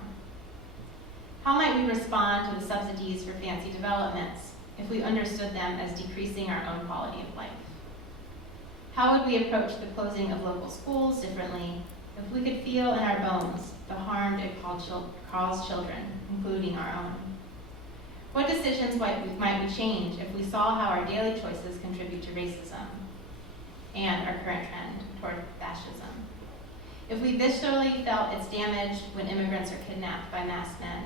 How might we respond to the subsidies for fancy developments if we understood them as decreasing our own quality of life? How would we approach the closing of local schools differently if we could feel in our bones the harm it caused children, including our own? What decisions might we change if we saw how our daily choices contribute to racism and our current trend toward fascism? If we viscerally felt its damage when immigrants are kidnapped by masked men,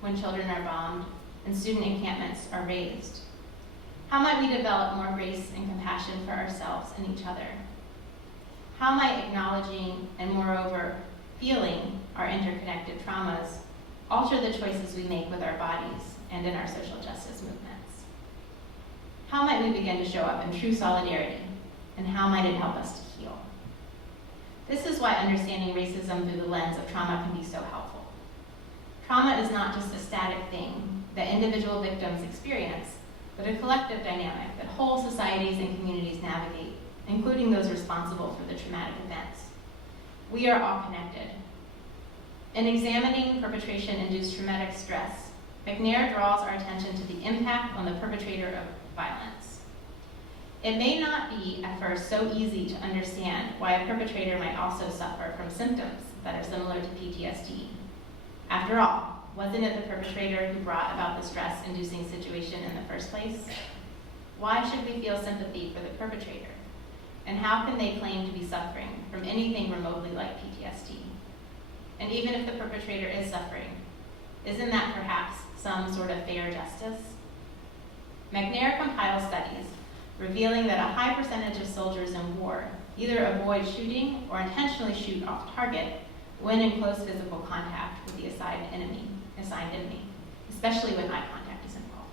when children are bombed, and student encampments are razed, how might we develop more grace and compassion for ourselves and each other? How might acknowledging and moreover feeling our interconnected traumas alter the choices we make with our bodies and in our social justice movements? How might we begin to show up in true solidarity, and how might it help us to heal? This is why understanding racism through the lens of trauma can be so helpful. Trauma is not just a static thing that individual victims experience, but a collective dynamic that whole societies and communities navigate, including those responsible for the traumatic events. We are all connected. In examining perpetration-induced traumatic stress, McNair draws our attention to the impact on the perpetrator of violence. It may not be at first so easy to understand why a perpetrator might also suffer from symptoms that are similar to PTSD. After all, wasn't it the perpetrator who brought about the stress-inducing situation in the first place? Why should we feel sympathy for the perpetrator? And how can they claim to be suffering from anything remotely like PTSD? And even if the perpetrator is suffering, isn't that perhaps some sort of fair justice? McNair compiles studies revealing that a high percentage of soldiers in war either avoid shooting or intentionally shoot off target when in close physical contact with the assigned enemy, especially when eye contact is involved.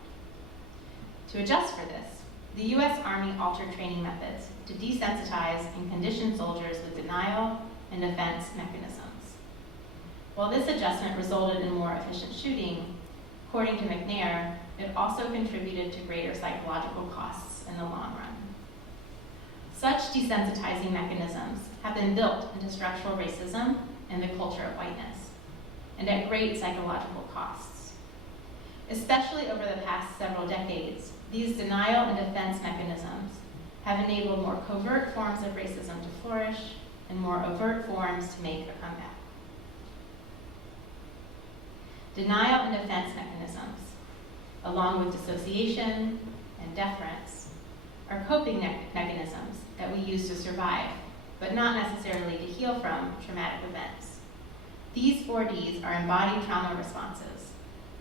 To adjust for this, the U.S. Army altered training methods to desensitize and condition soldiers with denial and defense mechanisms. While this adjustment resulted in more efficient shooting, according to McNair, it also contributed to greater psychological costs in the long run. Such desensitizing mechanisms have been built into structural racism and the culture of whiteness, and at great psychological costs. Especially over the past several decades, these denial and defense mechanisms have enabled more covert forms of racism to flourish and more overt forms to make a comeback. Denial and defense mechanisms. along with dissociation and deference, are coping mechanisms that we use to survive, but not necessarily to heal from traumatic events. These 4Ds are embodied trauma responses,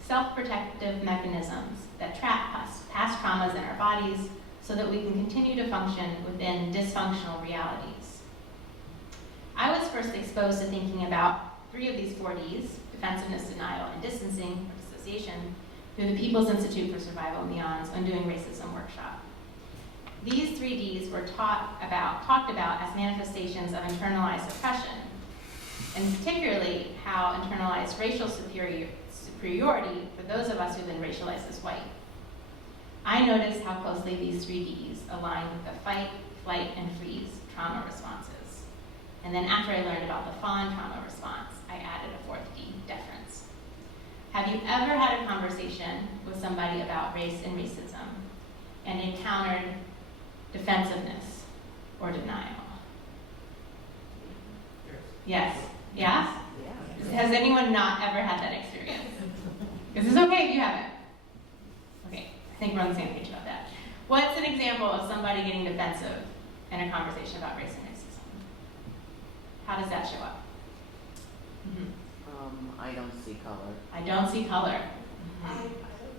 self-protective mechanisms that trap past traumas in our bodies so that we can continue to function within dysfunctional realities. I was first exposed to thinking about 3 of these 4Ds, defensiveness, denial, and distancing, or dissociation, through the People's Institute for Survival and Beyond's Undoing Racism workshop. These 3Ds were talked about as manifestations of internalized oppression, and particularly how internalized racial superiority for those of us who've been racialized as white. I noticed how closely these 3Ds align with the fight, flight, and freeze trauma responses. And then after I learned about the fawn trauma response, I added a 4th D, deference. Have you ever had a conversation with somebody about race and racism and encountered defensiveness or denial? Yes. Yeah? Has anyone not ever had that experience? Is this okay if you haven't? Okay, I think we're on the same page about that. What's an example of somebody getting defensive in a conversation about race and racism? How does that show up? Mm-hmm. I don't see color. I don't see color. I don't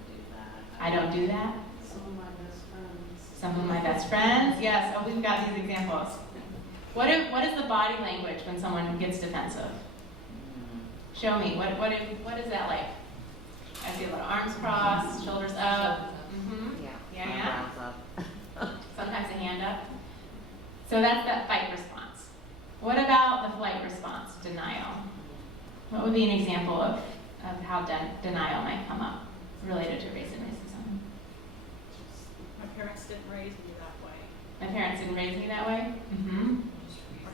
do that. I don't do that. Some of my best friends. Some of my best friends. Yes, oh, we've got these examples. What is the body language when someone gets defensive? Show me. What is that like? I see a lot of arms crossed, shoulders up. Mm-hmm. Yeah. Yeah. Eyebrows up. Sometimes a hand up. So that's that fight response. What about the flight response, denial? What would be an example of how denial might come up related to race and racism? My parents didn't raise me that way. My parents didn't raise me that way. Mm-hmm. Or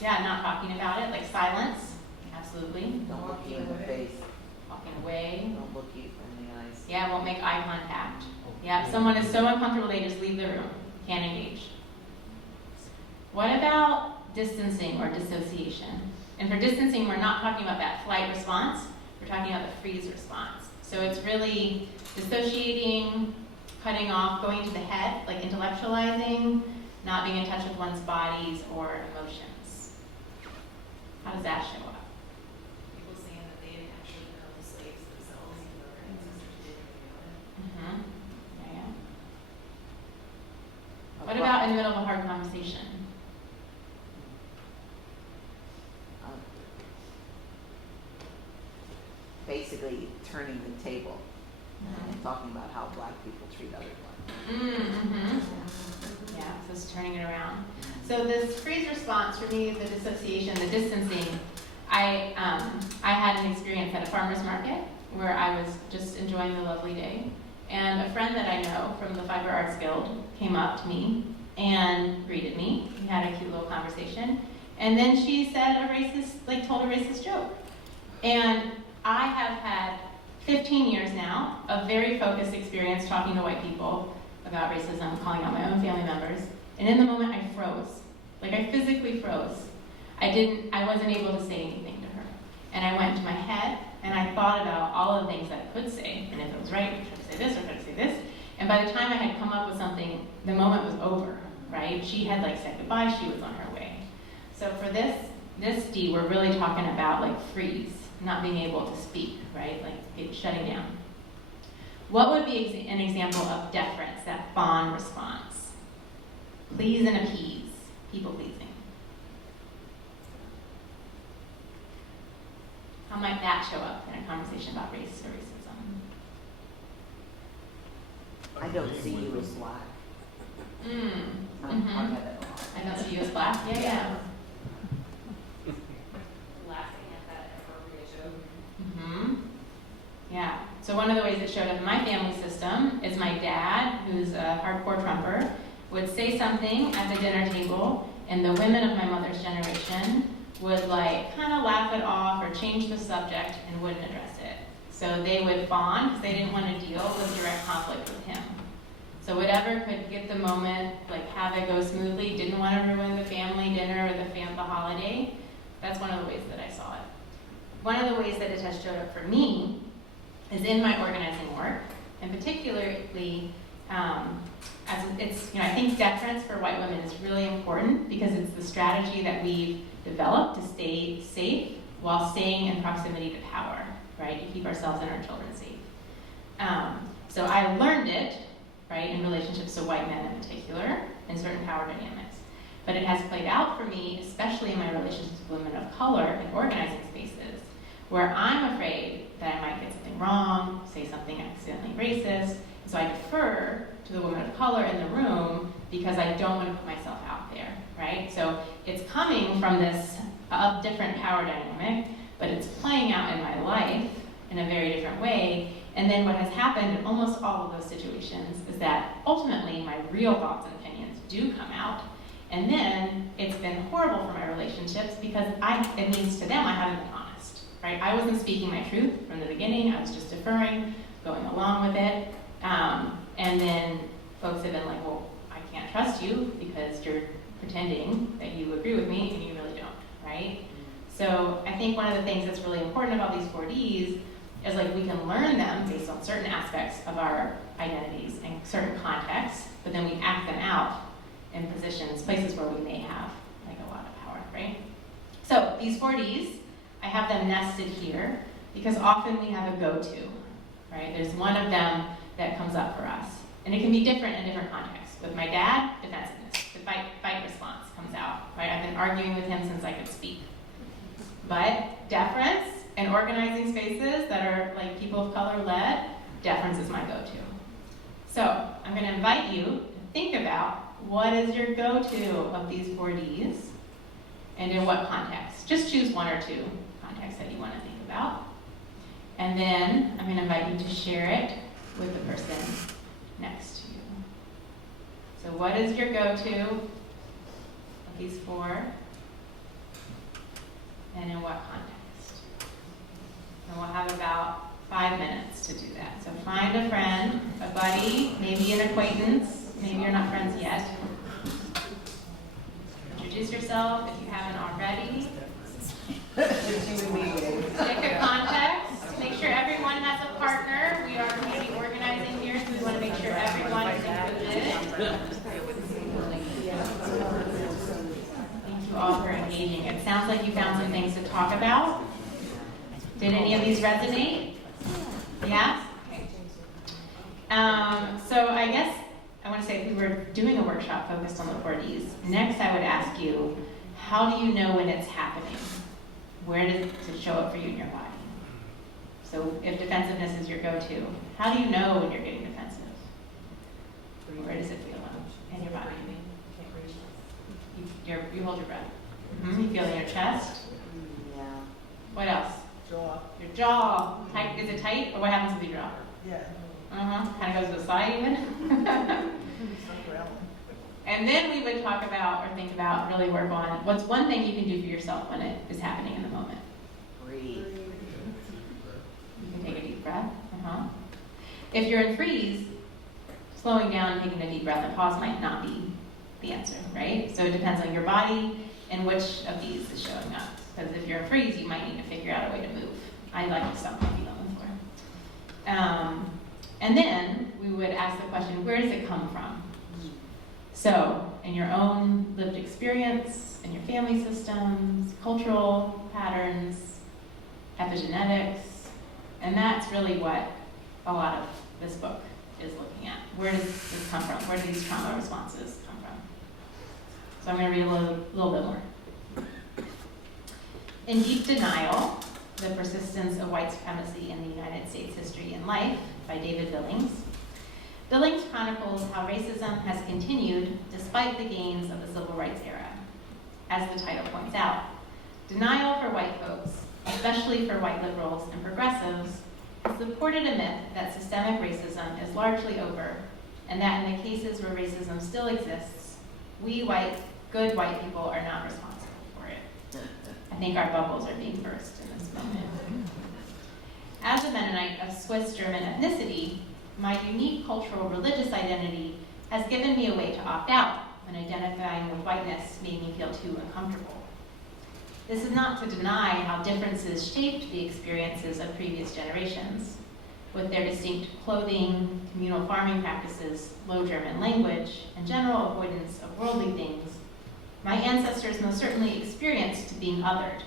Yeah, not talking about it, like silence. Absolutely. Don't look you in the face. Walking away. Don't look you in the eyes. Yeah, won't make eye contact. Yeah, if someone is so uncomfortable, they just leave the room. Can't engage. What about distancing or dissociation? And for distancing, we're not talking about that flight response. We're talking about the freeze response. So it's really dissociating, cutting off, going to the head, like intellectualizing, not being in touch with one's bodies or emotions. How does that show up? People saying that they didn't actually know the slaves themselves, and their ancestors didn't know it. Mm-hmm. Yeah. What about in the middle of a hard conversation? Basically turning the table and talking about how black people treat other black people. Mm-hmm. Yeah, so it's turning it around. So this freeze response, for me, the dissociation, the distancing, I had an experience at a farmer's market where I was just enjoying the lovely day. And a friend that I know from the Fiber Arts Guild came up to me and greeted me. We had a cute little conversation. And then she said told a racist joke. And I have had 15 years now of very focused experience talking to white people about racism, calling out my own family members. And in the moment, I froze. Like, I physically froze. I wasn't able to say anything to her. And I went into my head, and I thought about all the things that I could say, and if it was right, should I say this or should I say this? And by the time I had come up with something, the moment was over, right? She had said goodbye, she was on her way. So for this D, we're really talking about freeze, not being able to speak, right? Shutting down. What would be an example of deference, that fawn response? Please and appease, people pleasing. How might that show up in a conversation about race or racism? I don't see you as black. I have that a lot. I don't see you as black. Yeah. Laughing at that appropriate joke. Mm-hmm. Yeah. So one of the ways it showed up in my family system is my dad, who's a hardcore Trumper, would say something at the dinner table, and the women of my mother's generation would kind of laugh it off or change the subject and wouldn't address it. So they would fawn because they didn't want to deal with direct conflict with him. So whatever could get the moment, have it go smoothly, didn't want to ruin the family dinner or the holiday. That's one of the ways that I saw it. One of the ways that it has showed up for me is in my organizing work, and particularly as it's, I think deference for white women is really important because it's the strategy that we've developed to stay safe while staying in proximity to power, right? To keep ourselves and our children safe. So I learned it, right, in relationships to white men in particular, in certain power dynamics. But it has played out for me, especially in my relationships with women of color in organizing spaces, where I'm afraid that I might get something wrong, say something accidentally racist, and so I defer to the woman of color in the room because I don't want to put myself out there, right? So it's coming from this different power dynamic, but it's playing out in my life in a very different way. And then what has happened in almost all of those situations is that ultimately my real thoughts and opinions do come out. And then it's been horrible for my relationships because it means to them I haven't been honest, right? I wasn't speaking my truth from the beginning. I was just deferring, going along with it. And then folks have been like, well, I can't trust you because you're pretending that you agree with me and you really don't, right? So I think one of the things that's really important about these 4Ds is like we can learn them based on certain aspects of our identities and certain contexts, but then we act them out in positions, places where we may have like a lot of power, right? So these 4Ds, I have them nested here because often we have a go-to, right? There's one of them that comes up for us. And it can be different in different contexts. With my dad, defensiveness. The fight response comes out, right? I've been arguing with him since I could speak. But deference and organizing spaces that are like people of color led, deference is my go-to. So I'm going to invite you to think about what is your go-to of these 4Ds and in what context. Just choose one or two contexts that you want to think about. And then I'm going to invite you to share it with the person next to you. So what is your go-to of these 4? And in what context? And we'll have about 5 minutes to do that. So find a friend, a buddy, maybe an acquaintance, maybe you're not friends yet. Introduce yourself if you haven't already. Pick a context. Make sure everyone has a partner. We are community organizing here, so we want to make sure everyone is included. Thank you all for engaging. It sounds like you found some things to talk about. Did any of these resonate? Yeah? Okay. So I guess I want to say if we were doing a workshop focused on the 4Ds, next I would ask you, how do you know when it's happening? Where does it show up for you in your body? So if defensiveness is your go-to, how do you know when you're getting defensive? Where does it feel in your body? You hold your breath. Mm-hmm. You feel in your chest? Yeah. What else? Jaw. Your jaw. Tight? Is it tight? Or what happens with your jaw? Yeah. Kind of goes to the side even. And then we would talk about or think about, really work on what's one thing you can do for yourself when it is happening in the moment. Breathe. You can take a deep breath. If you're in freeze, slowing down and taking a deep breath and pause might not be the answer, right? So it depends on your body and which of these is showing up. Because if you're in freeze, you might need to figure out a way to move. I like to stop my feet on the floor. And then we would ask the question, where does it come from? So, in your own lived experience, in your family systems, cultural patterns, epigenetics, and that's really what a lot of this book is looking at. Where does this come from? Where do these trauma responses come from? So I'm going to read a little bit more. In Deep Denial, The Persistence of White Supremacy in the United States History and Life by David Billings, Billings chronicles how racism has continued despite the gains of the civil rights era. As the title points out, denial for white folks, especially for white liberals and progressives, has supported a myth that systemic racism is largely over, and that in the cases where racism still exists, we good white people are not responsible for it. I think our bubbles are being burst in this moment. As a Mennonite of Swiss-German ethnicity, my unique cultural religious identity has given me a way to opt out when identifying with whiteness made me feel too uncomfortable. This is not to deny how differences shaped the experiences of previous generations, with their distinct clothing, communal farming practices, low German language, and general avoidance of worldly things, my ancestors most certainly experienced being othered.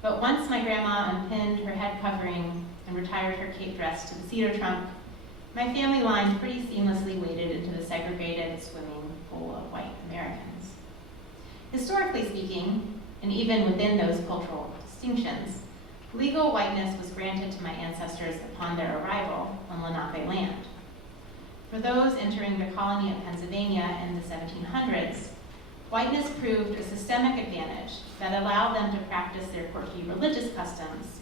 But once my grandma unpinned her head covering and retired her cape dress to the cedar trunk, my family line pretty seamlessly waded into the segregated swimming pool of white Americans. Historically speaking, and even within those cultural distinctions, legal whiteness was granted to my ancestors upon their arrival on Lenape land. For those entering the colony of Pennsylvania in the 1700s, whiteness proved a systemic advantage that allowed them to practice their quirky religious customs.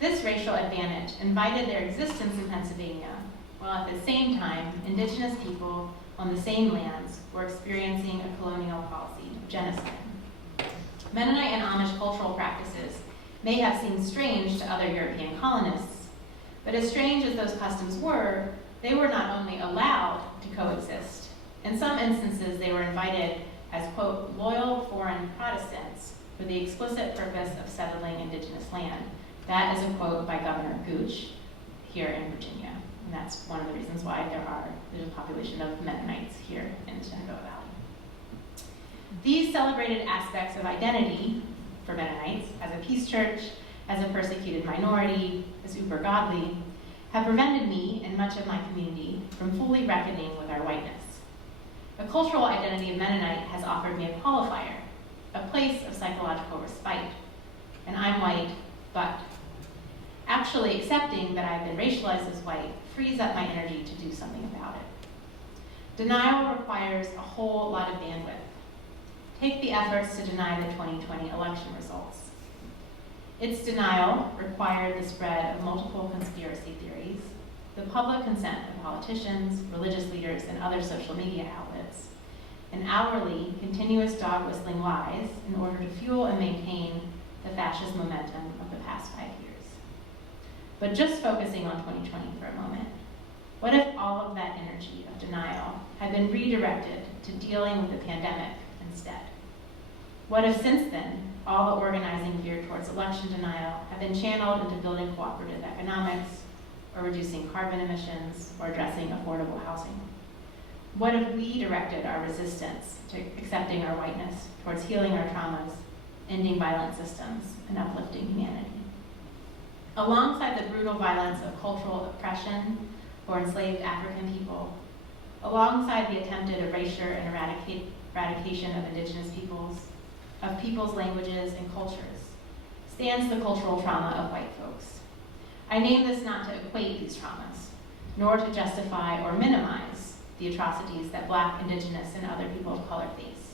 This racial advantage invited their existence in Pennsylvania, while at the same time, indigenous people on the same lands were experiencing a colonial policy of genocide. Mennonite and Amish cultural practices may have seemed strange to other European colonists, but as strange as those customs were, they were not only allowed to coexist. In some instances, they were invited as, quote, loyal foreign Protestants for the explicit purpose of settling indigenous land. That is a quote by Governor Gooch here in Virginia. And that's one of the reasons why there's a population of Mennonites here in the Shenandoah Valley. These celebrated aspects of identity for Mennonites, as a peace church, as a persecuted minority, as uber godly, have prevented me and much of my community from fully reckoning with our whiteness. The cultural identity of Mennonite has offered me a qualifier, a place of psychological respite. And I'm white, but actually accepting that I've been racialized as white frees up my energy to do something about it. Denial requires a whole lot of bandwidth. Take the efforts to deny the 2020 election results. Its denial required the spread of multiple conspiracy theories, the public consent of politicians, religious leaders, and other social media outlets, and hourly, continuous dog-whistling lies in order to fuel and maintain the fascist momentum of the past 5 years. But just focusing on 2020 for a moment, what if all of that energy of denial had been redirected to dealing with the pandemic instead? What if since then, all the organizing geared towards election denial have been channeled into building cooperative economics, or reducing carbon emissions, or addressing affordable housing? What if we directed our resistance to accepting our whiteness towards healing our traumas, ending violent systems, and uplifting humanity? Alongside the brutal violence of cultural oppression for enslaved African people, alongside the attempted erasure and eradication of indigenous peoples, of people's languages and cultures, stands the cultural trauma of white folks. I name this not to equate these traumas, nor to justify or minimize the atrocities that Black, Indigenous, and other people of color face.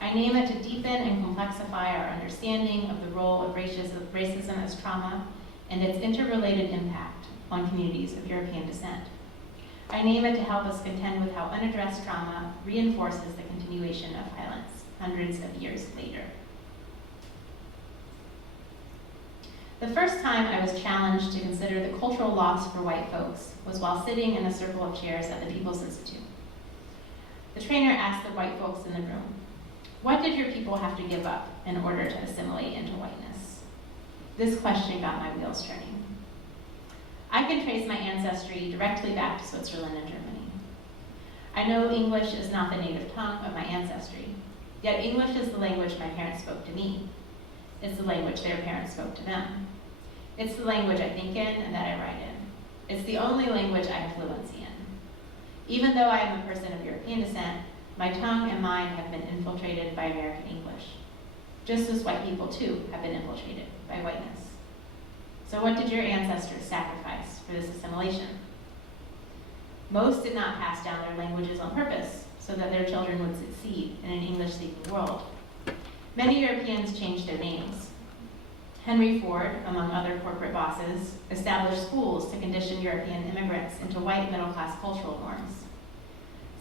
I name it to deepen and complexify our understanding of the role of racism as trauma and its interrelated impact on communities of European descent. I name it to help us contend with how unaddressed trauma reinforces the continuation of violence hundreds of years later. The first time I was challenged to consider the cultural loss for white folks was while sitting in a circle of chairs at the People's Institute. The trainer asked the white folks in the room, "What did your people have to give up in order to assimilate into whiteness?" This question got my wheels turning. I can trace my ancestry directly back to Switzerland and Germany. I know English is not the native tongue of my ancestry, yet English is the language my parents spoke to me. It's the language their parents spoke to them. It's the language I think in and that I write in. It's the only language I have fluency in. Even though I am a person of European descent, my tongue and mind have been infiltrated by American English, just as white people too have been infiltrated by whiteness. So what did your ancestors sacrifice for this assimilation? Most did not pass down their languages on purpose so that their children would succeed in an English-speaking world. Many Europeans changed their names. Henry Ford, among other corporate bosses, established schools to condition European immigrants into white middle-class cultural norms.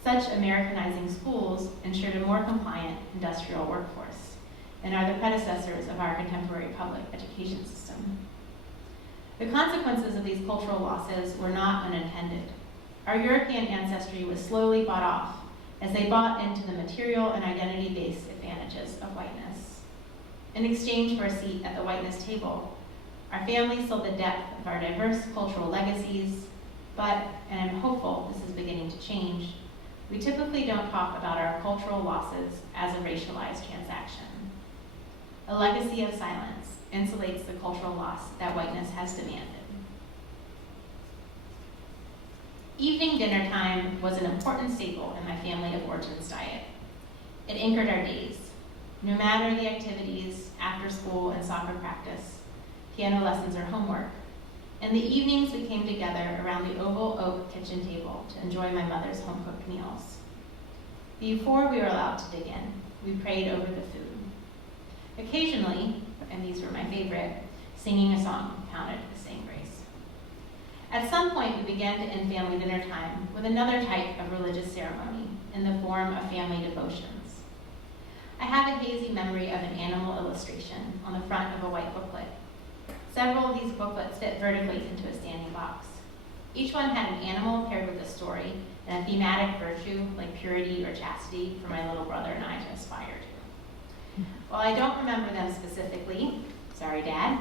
Such Americanizing schools ensured a more compliant industrial workforce and are the predecessors of our contemporary public education system. The consequences of these cultural losses were not unintended. Our European ancestry was slowly bought off as they bought into the material and identity-based advantages of whiteness. In exchange for a seat at the whiteness table, Our families saw the depth of our diverse cultural legacies, but, and I'm hopeful this is beginning to change, we typically don't talk about our cultural losses as a racialized transaction. A legacy of silence insulates the cultural loss that whiteness has demanded. Evening dinner time was an important staple in my family of origins diet. It anchored our days. No matter the activities, after school and soccer practice, piano lessons or homework, in the evenings we came together around the oval oak kitchen table to enjoy my mother's home-cooked meals. Before we were allowed to dig in, we prayed over the food. Occasionally, and these were my favorite, singing a song counted as saying grace. At some point, we began to end family dinner time with another type of religious ceremony in the form of family devotions. I have a hazy memory of an animal illustration on the front of a white booklet. Several of these booklets fit vertically into a standing box. Each one had an animal paired with a story and a thematic virtue like purity or chastity for my little brother and I to aspire to. While I don't remember them specifically, sorry Dad,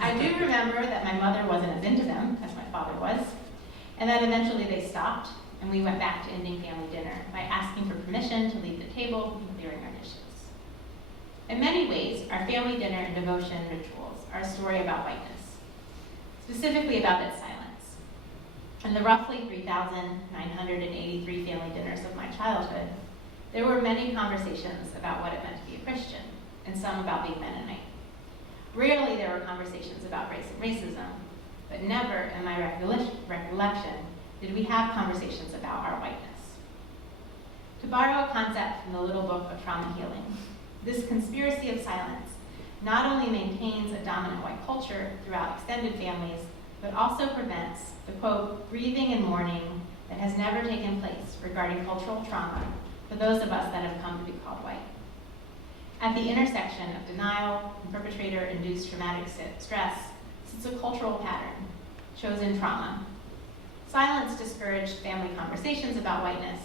I do remember that my mother wasn't as into them as my father was, and that eventually they stopped and we went back to ending family dinner by asking for permission to leave the table and clearing our dishes. In many ways, our family dinner and devotion rituals are a story about whiteness, specifically about its silence. In the roughly 3,983 family dinners of my childhood, there were many conversations about what it meant to be a Christian, and some about being Mennonite. Rarely there were conversations about race and racism, but never in my recollection did we have conversations about our whiteness. To borrow a concept from the Little Book of Trauma Healing, this conspiracy of silence not only maintains a dominant white culture throughout extended families, but also prevents the, quote, grieving and mourning that has never taken place regarding cultural trauma for those of us that have come to be called white. At the intersection of denial and perpetrator-induced traumatic stress sits a cultural pattern, chosen trauma. Silence discouraged family conversations about whiteness,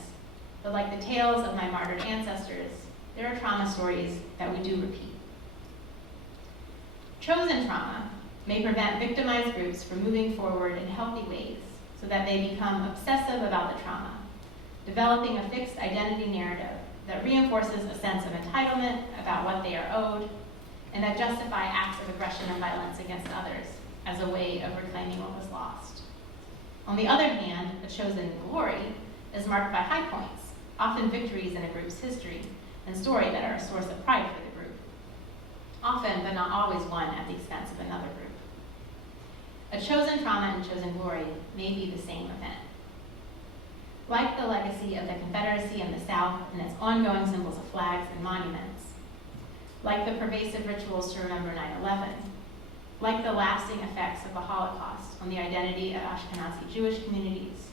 but like the tales of my martyred ancestors, there are trauma stories that we do repeat. Chosen trauma may prevent victimized groups from moving forward in healthy ways so that they become obsessive about the trauma, developing a fixed identity narrative that reinforces a sense of entitlement about what they are owed, and that justify acts of aggression and violence against others as a way of reclaiming what was lost. On the other hand, a chosen glory is marked by high points, often victories in a group's history and story that are a source of pride for the group, often but not always one at the expense of another group. A chosen trauma and chosen glory may be the same event. Like the legacy of the Confederacy in the South and its ongoing symbols of flags and monuments, like the pervasive rituals to remember 9/11, like the lasting effects of the Holocaust on the identity of Ashkenazi Jewish communities,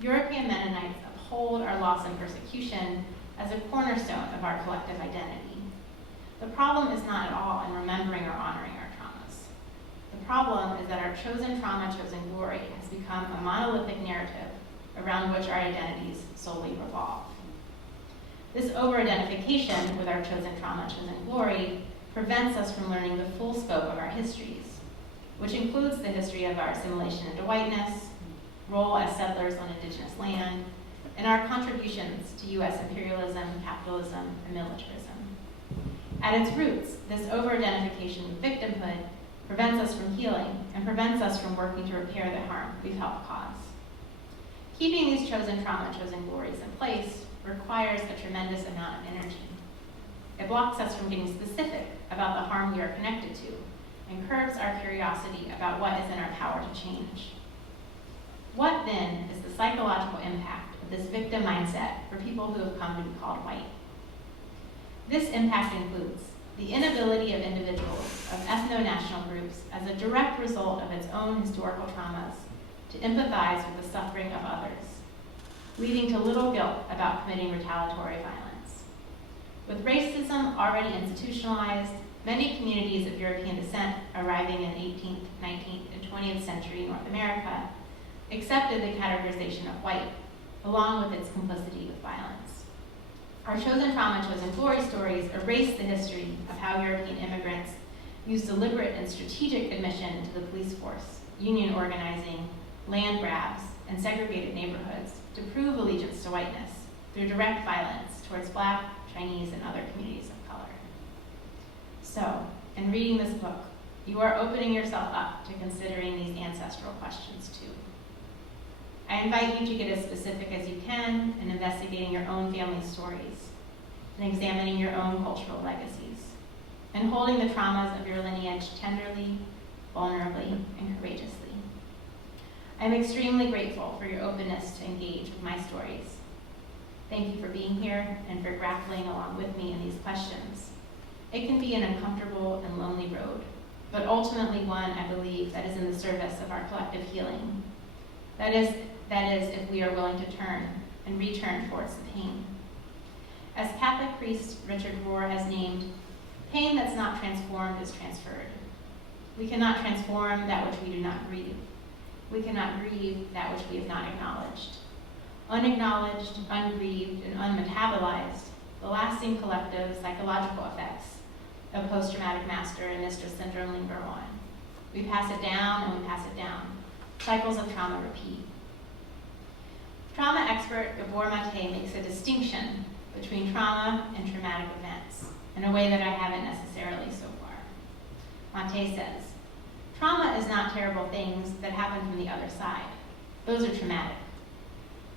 European Mennonites uphold our loss and persecution as a cornerstone of our collective identity. The problem is not at all in remembering or honoring our traumas. The problem is that our chosen trauma, chosen glory has become a monolithic narrative around which our identities solely revolve. This over-identification with our chosen trauma, chosen glory prevents us from learning the full scope of our histories, which includes the history of our assimilation into whiteness, role as settlers on indigenous land, and our contributions to U.S. imperialism, capitalism, and militarism. At its roots, this over-identification with victimhood prevents us from healing and prevents us from working to repair the harm we've helped cause. Keeping these chosen trauma, chosen glories in place requires a tremendous amount of energy. It blocks us from getting specific about the harm we are connected to and curbs our curiosity about what is in our power to change. What then is the psychological impact of this victim mindset for people who have come to be called white? This impact includes the inability of individuals of ethno-national groups as a direct result of its own historical traumas to empathize with the suffering of others, leading to little guilt about committing retaliatory violence. With racism already institutionalized, many communities of European descent arriving in 18th, 19th, and 20th century North America accepted the categorization of white, along with its complicity with violence. Our chosen trauma, chosen glory stories erase the history of how European immigrants use deliberate and strategic admission into the police force, union organizing, land grabs, and segregated neighborhoods to prove allegiance to whiteness through direct violence towards Black, Chinese, and other communities of color. So, in reading this book, you are opening yourself up to considering these ancestral questions too. I invite you to get as specific as you can in investigating your own family stories and examining your own cultural legacies, and holding the traumas of your lineage tenderly, vulnerably, and courageously. I'm extremely grateful for your openness to engage with my stories. Thank you for being here and for grappling along with me in these questions. It can be an uncomfortable and lonely road, but ultimately one, I believe, that is in the service of our collective healing. That is if we are willing to turn and return towards the pain. As Catholic priest Richard Rohr has named, pain that's not transformed is transferred. We cannot transform that which we do not grieve. We cannot grieve that which we have not acknowledged. Unacknowledged, ungrieved, and unmetabolized, the lasting collective psychological effects of post-traumatic master and mistress syndrome linger on. We pass it down and we pass it down. Cycles of trauma repeat. Trauma expert Gabor Mate makes a distinction between trauma and traumatic events in a way that I haven't necessarily so far. Mate says, trauma is not terrible things that happen from the other side. Those are traumatic.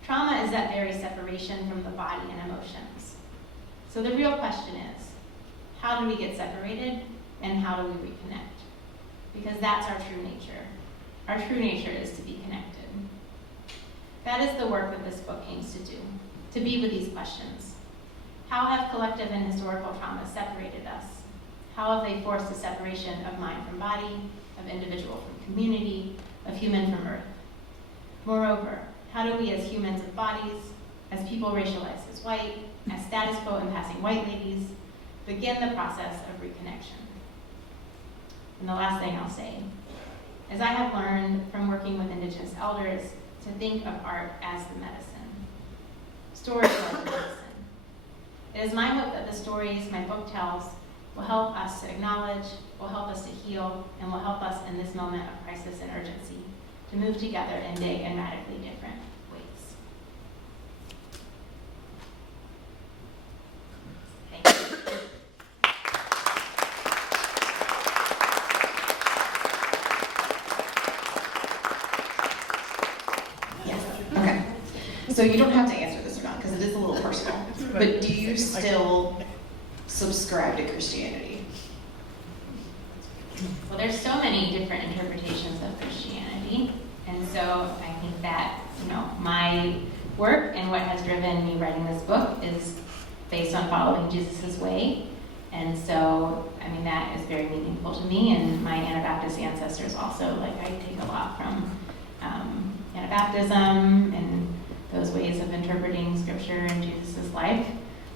Trauma is that very separation from the body and emotions. So the real question is, how do we get separated and how do we reconnect? Because that's our true nature. Our true nature is to be connected. That is the work that this book aims to do, to be with these questions. How have collective and historical traumas separated us? How have they forced a separation of mind from body, of individual from community, of human from earth? Moreover, how do we as humans with bodies, as people racialized as white, as status quo and passing white ladies, begin the process of reconnection? And the last thing I'll say is I have learned from working with Indigenous elders to think of art as the medicine. Stories are the medicine. It is my hope that the stories my book tells will help us to acknowledge, will help us to heal, and will help us in this moment of crisis and urgency to move together in big and radically different ways. Thank you. Okay, so you don't have to answer this or not, because it is a little personal, but do you still subscribe to Christianity? Well, there's so many different interpretations of Christianity, and so I think that, my work and what has driven me writing this book is based on following Jesus' way, and so, that is very meaningful to me, and my Anabaptist ancestors also, I take a lot from Anabaptism and those ways of interpreting scripture and Jesus' life.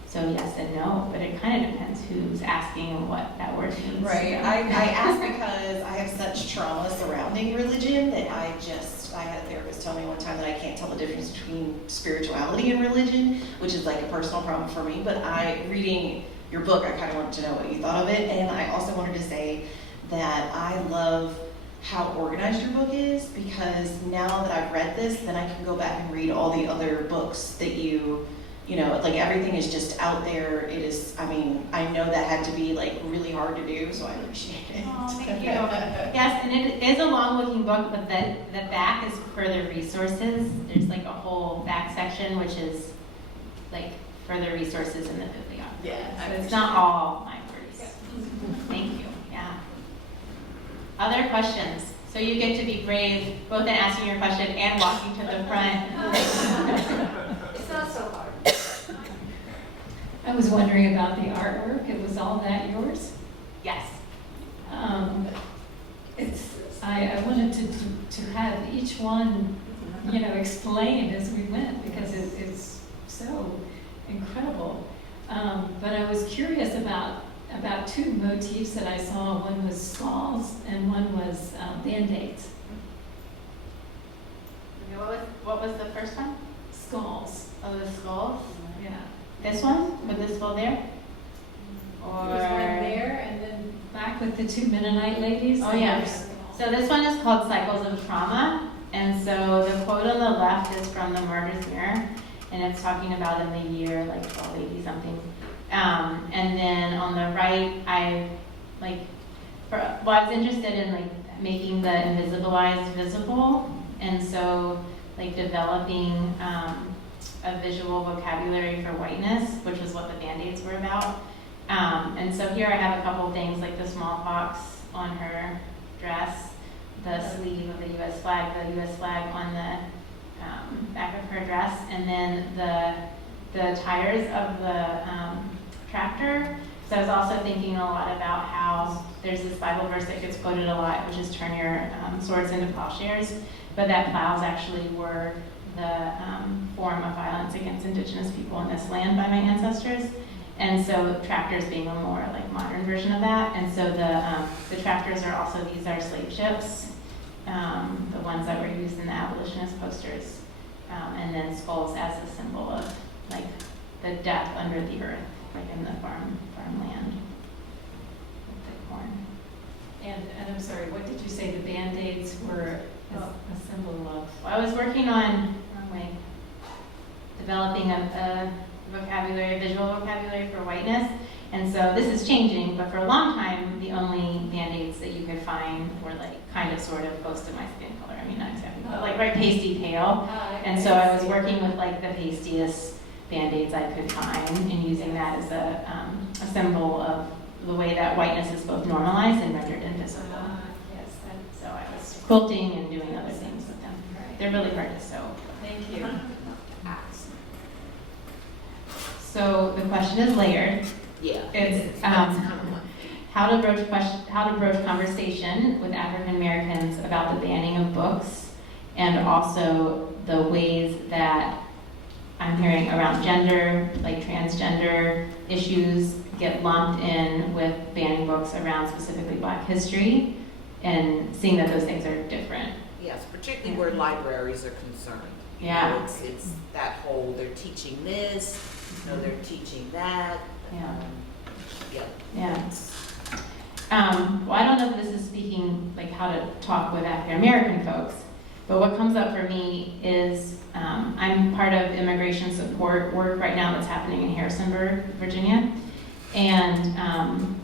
So yes and no, but it kind of depends who's asking and what that word means. Right, I ask because I have such trauma surrounding religion that I had a therapist tell me one time that I can't tell the difference between spirituality and religion, which is a personal problem for me, but reading your book, I kind of wanted to know what you thought of it, and I also wanted to say that I love how organized your book is, because now that I've read this, then I can go back and read all the other books that everything is just out there. It is, I know that had to be really hard to do, so I appreciate it. Oh, thank you. Yes, and it is a long-looking book, but the back is further resources. There's a whole back section, which is further resources in the bibliography. Yeah, So it's not all my words. Thank you. Yeah. Other questions? So you get to be brave, both in asking your question and walking to the front. It's not so hard. I was wondering about the artwork. It was all that yours? Yes. I wanted to have each one, explained as we went, because it's so incredible. But I was curious about two motifs that I saw. One was skulls and one was Band-Aids. Okay, what was the first one? Skulls. Oh, the skulls? Yeah. This one? With the skull there? Or There's one there, and then Back back with the two Mennonite ladies? Oh, yeah. So this one is called Cycles of Trauma. And so the quote on the left is from the Martyr's Mirror, and it's talking about in the year like 1280 something. And then on the right, I was interested in like making the invisibilized visible, and so like developing a visual vocabulary for whiteness, which was what the Band-Aids were about. And so here I have a couple things like the smallpox on her dress, the sleeve of the U.S. flag on the back of her dress, and then the tires of the tractor. So I was also thinking a lot about how there's this Bible verse that gets quoted a lot, which is turn your swords into plowshares, but that plows actually were the form of violence against indigenous people in this land by my ancestors. And so tractors being a more like modern version of that. And so the tractors are also, these are slave ships, the ones that were used in the abolitionist posters. And then skulls as a symbol of like the death under the earth, like in the farmland with the corn. And I'm sorry, what did you say the Band-Aids were a symbol of? Well, I was working on developing a vocabulary, visual vocabulary for whiteness. And so this is changing, but for a long time, the only Band-Aids that you could find were like kind of sort of close to my skin color. I mean, not exactly, but like right pasty pale. And so I was working with like the pastiest Band-Aids I could find and using that as a symbol of the way that whiteness is both normalized and rendered invisible. Yes, So I was quilting and doing other things with them. They're really hard to sew. thank you. So the question is layered. Yeah. It's how to broach conversation with African Americans about the banning of books, and also the ways that I'm hearing around gender, like transgender issues, get lumped in with banning books around specifically Black history, and seeing that those things are different. Yes, particularly where libraries are concerned. You Yeah. know, it's that whole, they're teaching this, no, they're teaching that. Yeah. Yeah. Yeah. Well, I don't know if this is speaking like how to talk with African American folks, but what comes up for me is I'm part of immigration support work right now that's happening in Harrisonburg, Virginia, and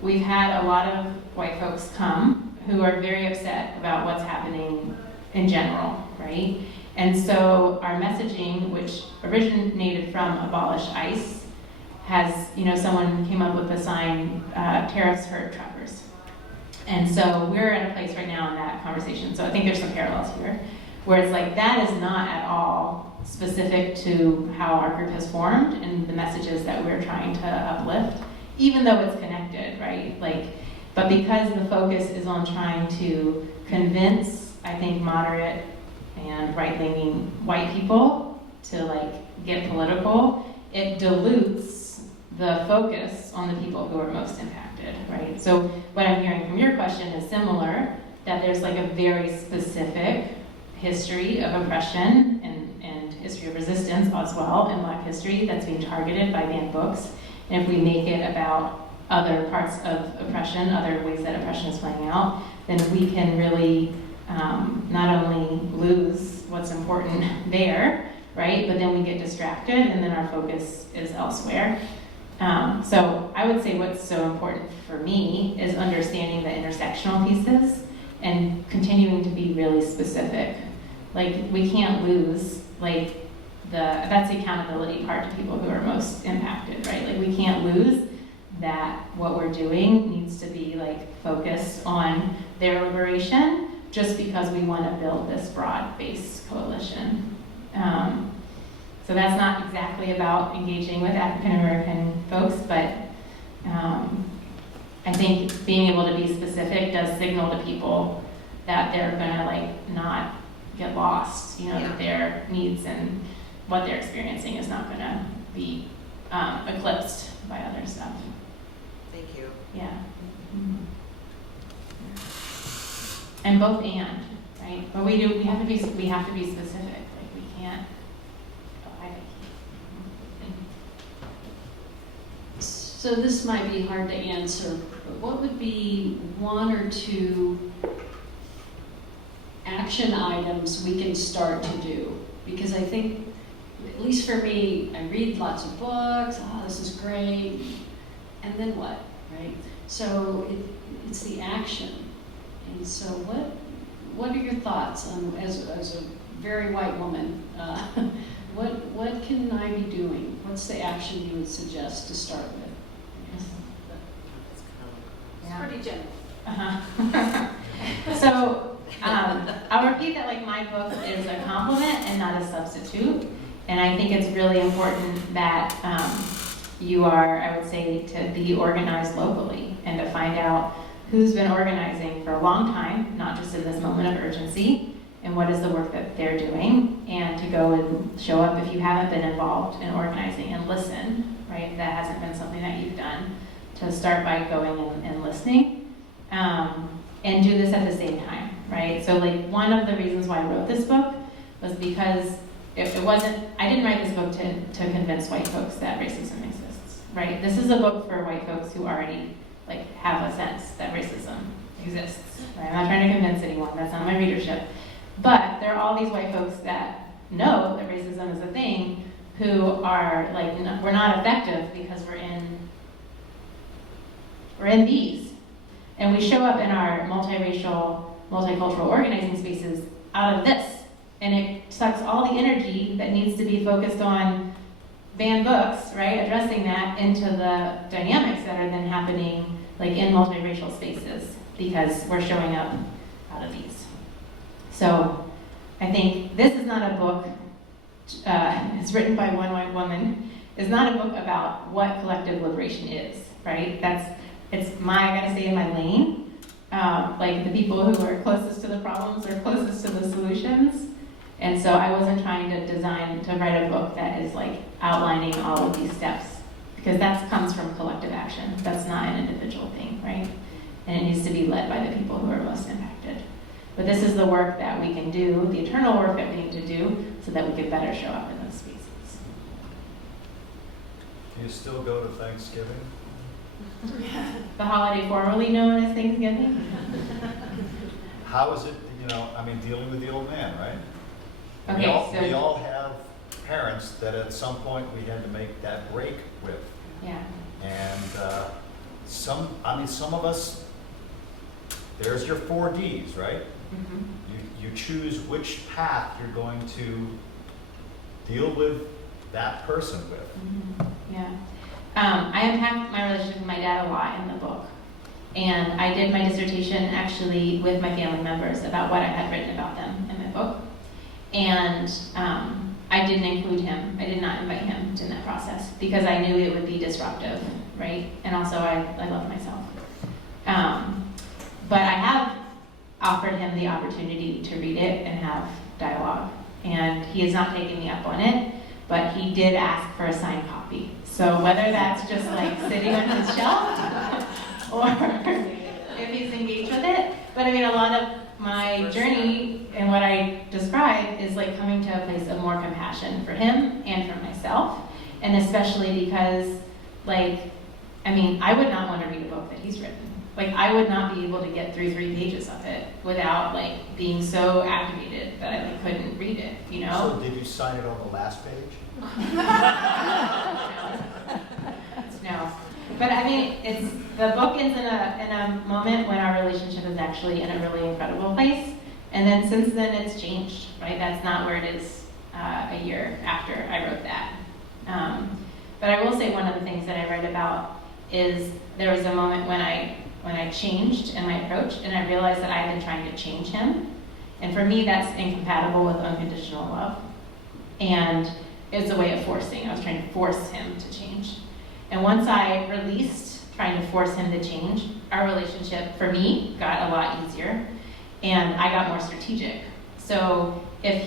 we've had a lot of white folks come who are very upset about what's happening in general, right? And so our messaging, which originated from Abolish ICE, has, someone came up with the sign, tariffs hurt truckers. And so we're at a place right now in that conversation. So I think there's some parallels here, where it's like that is not at all specific to how our group has formed and the messages that we're trying to uplift, even though it's connected, right? But because the focus is on trying to convince, I think, moderate and right-leaning white people to get political, it dilutes the focus on the people who are most impacted, right? So what I'm hearing from your question is similar, that there's a very specific history of oppression and history of resistance as well in Black history that's being targeted by banned books. And if we make it about other parts of oppression, other ways that oppression is playing out, then we can really not only lose what's important there, right? But then we get distracted and then our focus is elsewhere. So I would say what's so important for me is understanding the intersectional pieces and continuing to be really specific. We can't lose that's the accountability part to people who are most impacted, right? We can't lose that what we're doing needs to be focused on their liberation just because we want to build this broad-based coalition. So that's not exactly about engaging with African American folks, but I think being able to be specific does signal to people that they're gonna not get lost, that their needs and what they're experiencing is not gonna be eclipsed by other stuff. Thank you. Yeah. And both and, right? But we have to be specific. We can't. So this might be hard to answer, but what would be one or two action items we can start to do? Because I think, at least for me, I read lots of books, this is great, and then what, right? So it's the action. And so what are your thoughts on, as a very white woman, what can I be doing? What's the action you would suggest to start with? It's pretty general. So I'll repeat that like my book is a complement and not a substitute. And I think it's really important that you are, I would say, to be organized locally and to find out who's been organizing for a long time, not just in this moment of urgency, and what is the work that they're doing, and to go and show up if you haven't been involved in organizing and listen, right? That hasn't been something that you've done, to start by going and listening, and do this at the same time, right? So like one of the reasons why I wrote this book was because it wasn't, I didn't write this book to convince white folks that racism exists, right? This is a book for white folks who already like have a sense that racism exists, right? I'm not trying to convince anyone, that's not my readership. But there are all these white folks that know that racism is a thing who are like, we're not effective because we're in these. And we show up in our multiracial, multicultural organizing spaces out of this. And it sucks all the energy that needs to be focused on banned books, right, addressing that, into the dynamics that are then happening like in multiracial spaces because we're showing up out of these. So I think this is not a book, it's written by one white woman, it's not a book about what collective liberation is, right? I gotta stay in my lane. Like the people who are closest to the problems are closest to the solutions. And so I wasn't trying to write a book that is like outlining all of these steps, because that comes from collective action. That's not an individual thing, right? And it needs to be led by the people who are most impacted. But this is the work that we can do, the internal work that we need to do, so that we can better show up in those spaces. Do you still go to Thanksgiving? The holiday formerly known as Thanksgiving. How is it, dealing with the old man, right? Okay, we all have parents that at some point we had to make that break with. Yeah. And some of us, there's your 4 Ds, right? Mm-hmm. You choose which path you're going to deal with that person with. Mm-hmm. Yeah. I unpacked my relationship with my dad a lot in the book. And I did my dissertation actually with my family members about what I had written about them in my book. And I didn't include him. I did not invite him in that process because I knew it would be disruptive, right? And also I love myself. But I have offered him the opportunity to read it and have dialogue. And he has not taken me up on it, but he did ask for a signed copy. So whether that's just like sitting on his shelf or if he's engaged with it. But I mean, a lot of my journey and what I describe is like coming to a place of more compassion for him and for myself. And especially because I would not want to read a book that he's written. Like I would not be able to get through 3 pages of it without being so activated that I couldn't read it, So did you sign it on the last page? No. But the book ends in a moment when our relationship is actually in a really incredible place. And then since then it's changed, right? That's not where it is a year after I wrote that. But I will say one of the things that I write about is there was a moment when I changed in my approach and I realized that I had been trying to change him. And for me, that's incompatible with unconditional love. And it's a way of forcing. I was trying to force him to change. And once I released trying to force him to change, our relationship, for me, got a lot easier. And I got more strategic. So if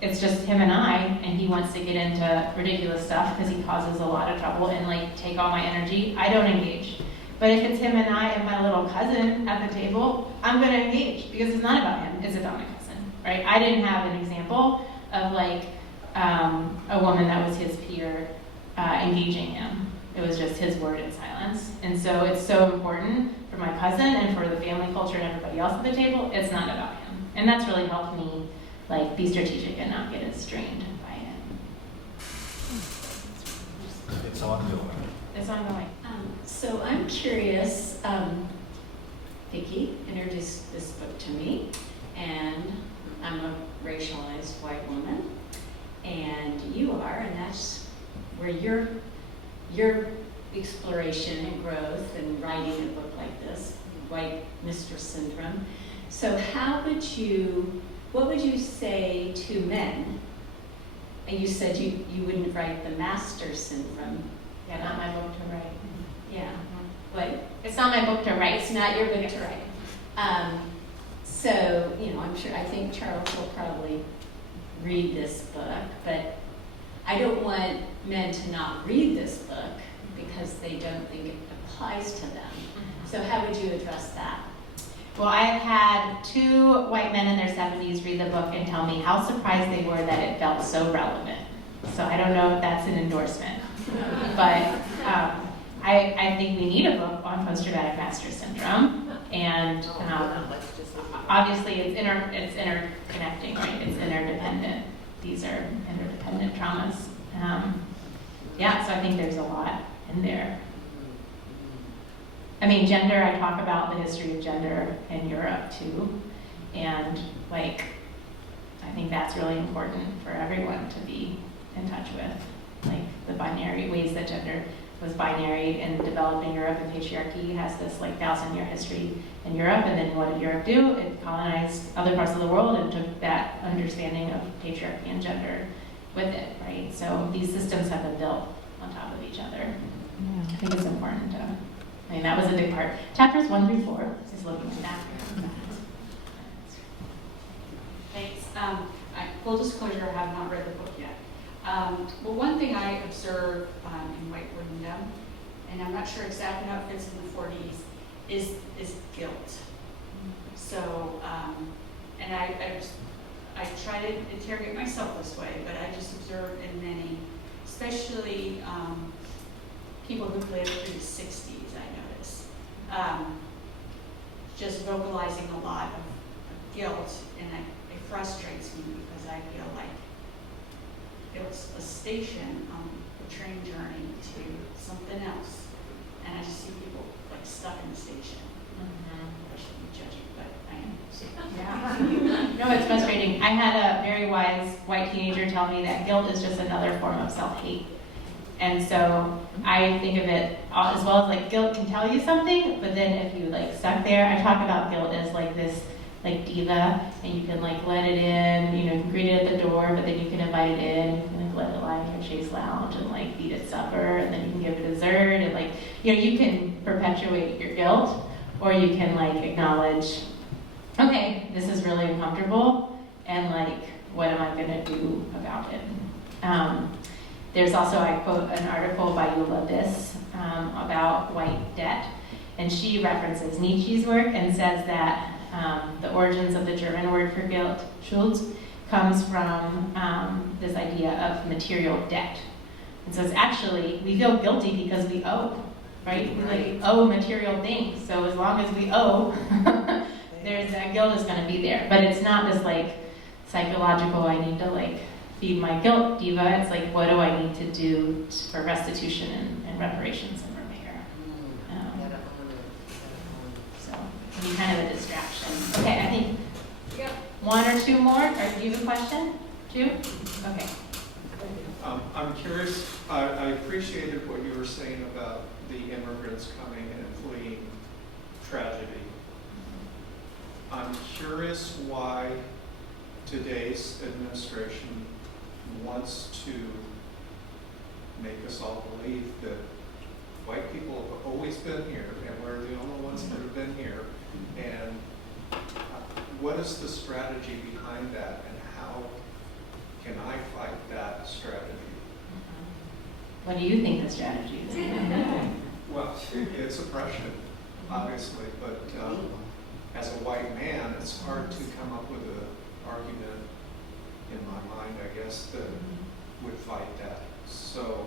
it's just him and I, and he wants to get into ridiculous stuff because he causes a lot of trouble and take all my energy, I don't engage. But if it's him and I and my little cousin at the table, I'm going to engage because it's not about him, it's about my cousin, right? I didn't have an example of a woman that was his peer engaging him. It was just his word in silence. And so it's so important for my cousin and for the family culture and everybody else at the table. It's not about him. And that's really helped me like be strategic and not get as strained by it. It's ongoing. It's ongoing. So I'm curious, Vicki introduced this book to me, and I'm a racialized white woman, and you are, and that's where your exploration and growth and writing a book like this, White Mistress Syndrome. So what would you say to men? And you said you wouldn't write the Master Syndrome. Yeah, not my book to write. Yeah, but It's not my book to write. it's not your book to write. So, I think Charles will probably read this book, but I don't want men to not read this book because they don't think it applies to them. So how would you address that? Well, I've had 2 white men in their 70s read the book and tell me how surprised they were that it felt so relevant. So I don't know if that's an endorsement. But I think we need a book on post-traumatic master syndrome. And obviously it's interconnecting, right? It's interdependent. These are interdependent traumas. So I think there's a lot in there. I mean, gender, I talk about the history of gender in Europe too. And I think that's really important for everyone to be in touch with. Like the binary ways that gender was binary and developed in Europe, and patriarchy has this 1,000-year history in Europe. And then what did Europe do? It colonized other parts of the world and took that understanding of patriarchy and gender with it, right? So these systems have been built on top of each other. I think it's important to, that was a big part. Chapters 1 through 4 is looking at that. Thanks. Full disclosure, I have not read the book yet. But one thing I observe in white women, and I'm not sure exactly how it fits in the 40s, is guilt. So, and I try to interrogate myself this way, but I just observe in many, especially people who've lived through the 60s, I notice, just vocalizing a lot of guilt, and it frustrates me because I feel like it was a station on the train journey to something else, and I just see people stuck in the station. I shouldn't be judging, but I am. Yeah. No, it's frustrating. I had a very wise white teenager tell me that guilt is just another form of self-hate. And so I think of it as well as guilt can tell you something, but then if you stuck there, I talk about guilt as this diva, and you can let it in, you can greet it at the door, but then you can invite it in, you can let it lie in your chaise lounge and feed it supper, and then you can give it dessert, and you can perpetuate your guilt, or you can acknowledge, okay, this is really uncomfortable, and what am I gonna do about it? There's also, I quote an article by Eula Biss about white debt, and she references Nietzsche's work and says that the origins of the German word for guilt, Schuld, comes from this idea of material debt. And so it's actually, we feel guilty because we owe, right? We owe material things. So as long as we owe, there's that guilt is going to be there. But it's not this psychological, I need to feed my guilt diva. It's what do I need to do for restitution and reparations and repair? So it can be kind of a distraction. Okay, I think one or two more. Or do you have a question? 2? Okay. I'm curious, I appreciated what you were saying about the immigrants coming and fleeing tragedy. I'm curious why today's administration wants to make us all believe that white people have always been here and we're the only ones that have been here. And what is the strategy behind that, and how can I fight that strategy? What do you think the strategy is? Well, it's oppression, obviously, but as a white man, it's hard to come up with an argument in my mind, I guess, that would fight that. So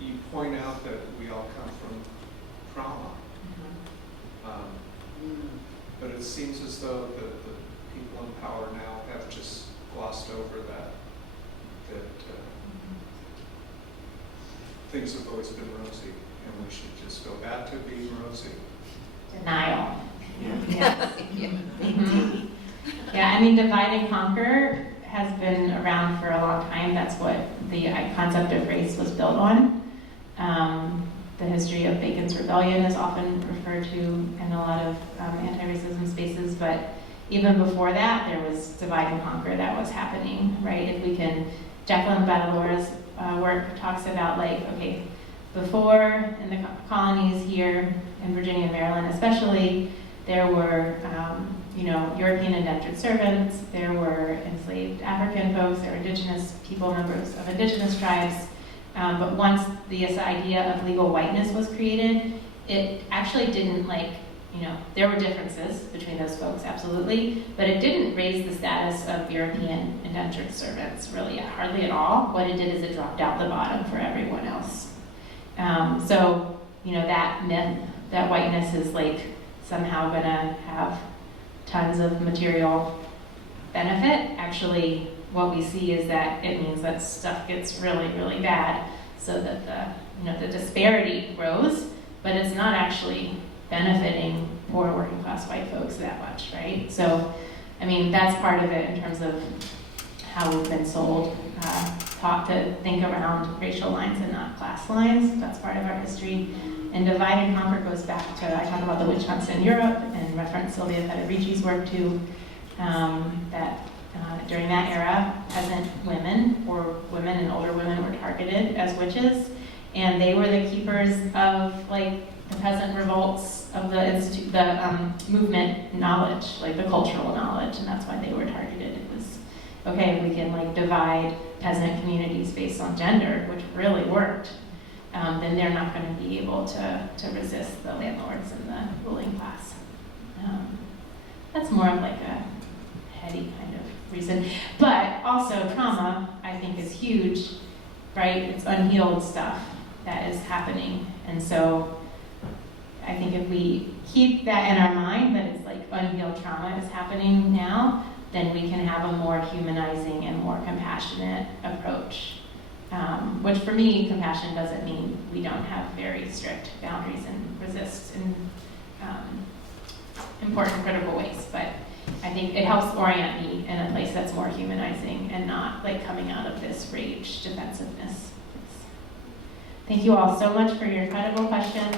you point out that we all come from trauma. But it seems as though the people in power now have just glossed over that things have always been rosy, and we should just go back to being rosy. Denial. Yeah. Yeah, I mean, divide and conquer has been around for a long time. That's what the concept of race was built on. The history of Bacon's Rebellion is often referred to in a lot of anti-racism spaces, but even before that, there was divide and conquer that was happening, right? If we can, Jacqueline Badalora's work talks about, like, okay, before in the colonies here in Virginia and Maryland especially, there were European indentured servants, there were enslaved African folks, there were indigenous people, members of indigenous tribes. But once this idea of legal whiteness was created, it actually didn't, there were differences between those folks, absolutely, but it didn't raise the status of European indentured servants, really, hardly at all. What it did is it dropped out the bottom for everyone else. So, that myth that whiteness is, somehow gonna have tons of material benefit, actually, what we see is that it means that stuff gets really, really bad, so that the disparity grows, but it's not actually benefiting poor working class white folks that much, right? So, I mean, that's part of it in terms of how we've been sold, taught to think around racial lines and not class lines. That's part of our history. And divide and conquer goes back to, I talk about the witch hunts in Europe and reference Sylvia Federici's work too, that during that era, peasant women or women and older women were targeted as witches, and they were the keepers of the peasant revolts of the movement knowledge, the cultural knowledge, and that's why they were targeted. It was, okay, we can divide peasant communities based on gender, which really worked. Then they're not going to be able to resist the landlords and the ruling class. That's more of a heady kind of reason. But also trauma, I think, is huge, right? It's unhealed stuff that is happening. And so I think if we keep that in our mind, that it's unhealed trauma is happening now, then we can have a more humanizing and more compassionate approach. Which for me, compassion doesn't mean we don't have very strict boundaries and resist in important, critical ways. But I think it helps orient me in a place that's more humanizing and not coming out of this rage defensiveness. Thank you all so much for your incredible questions.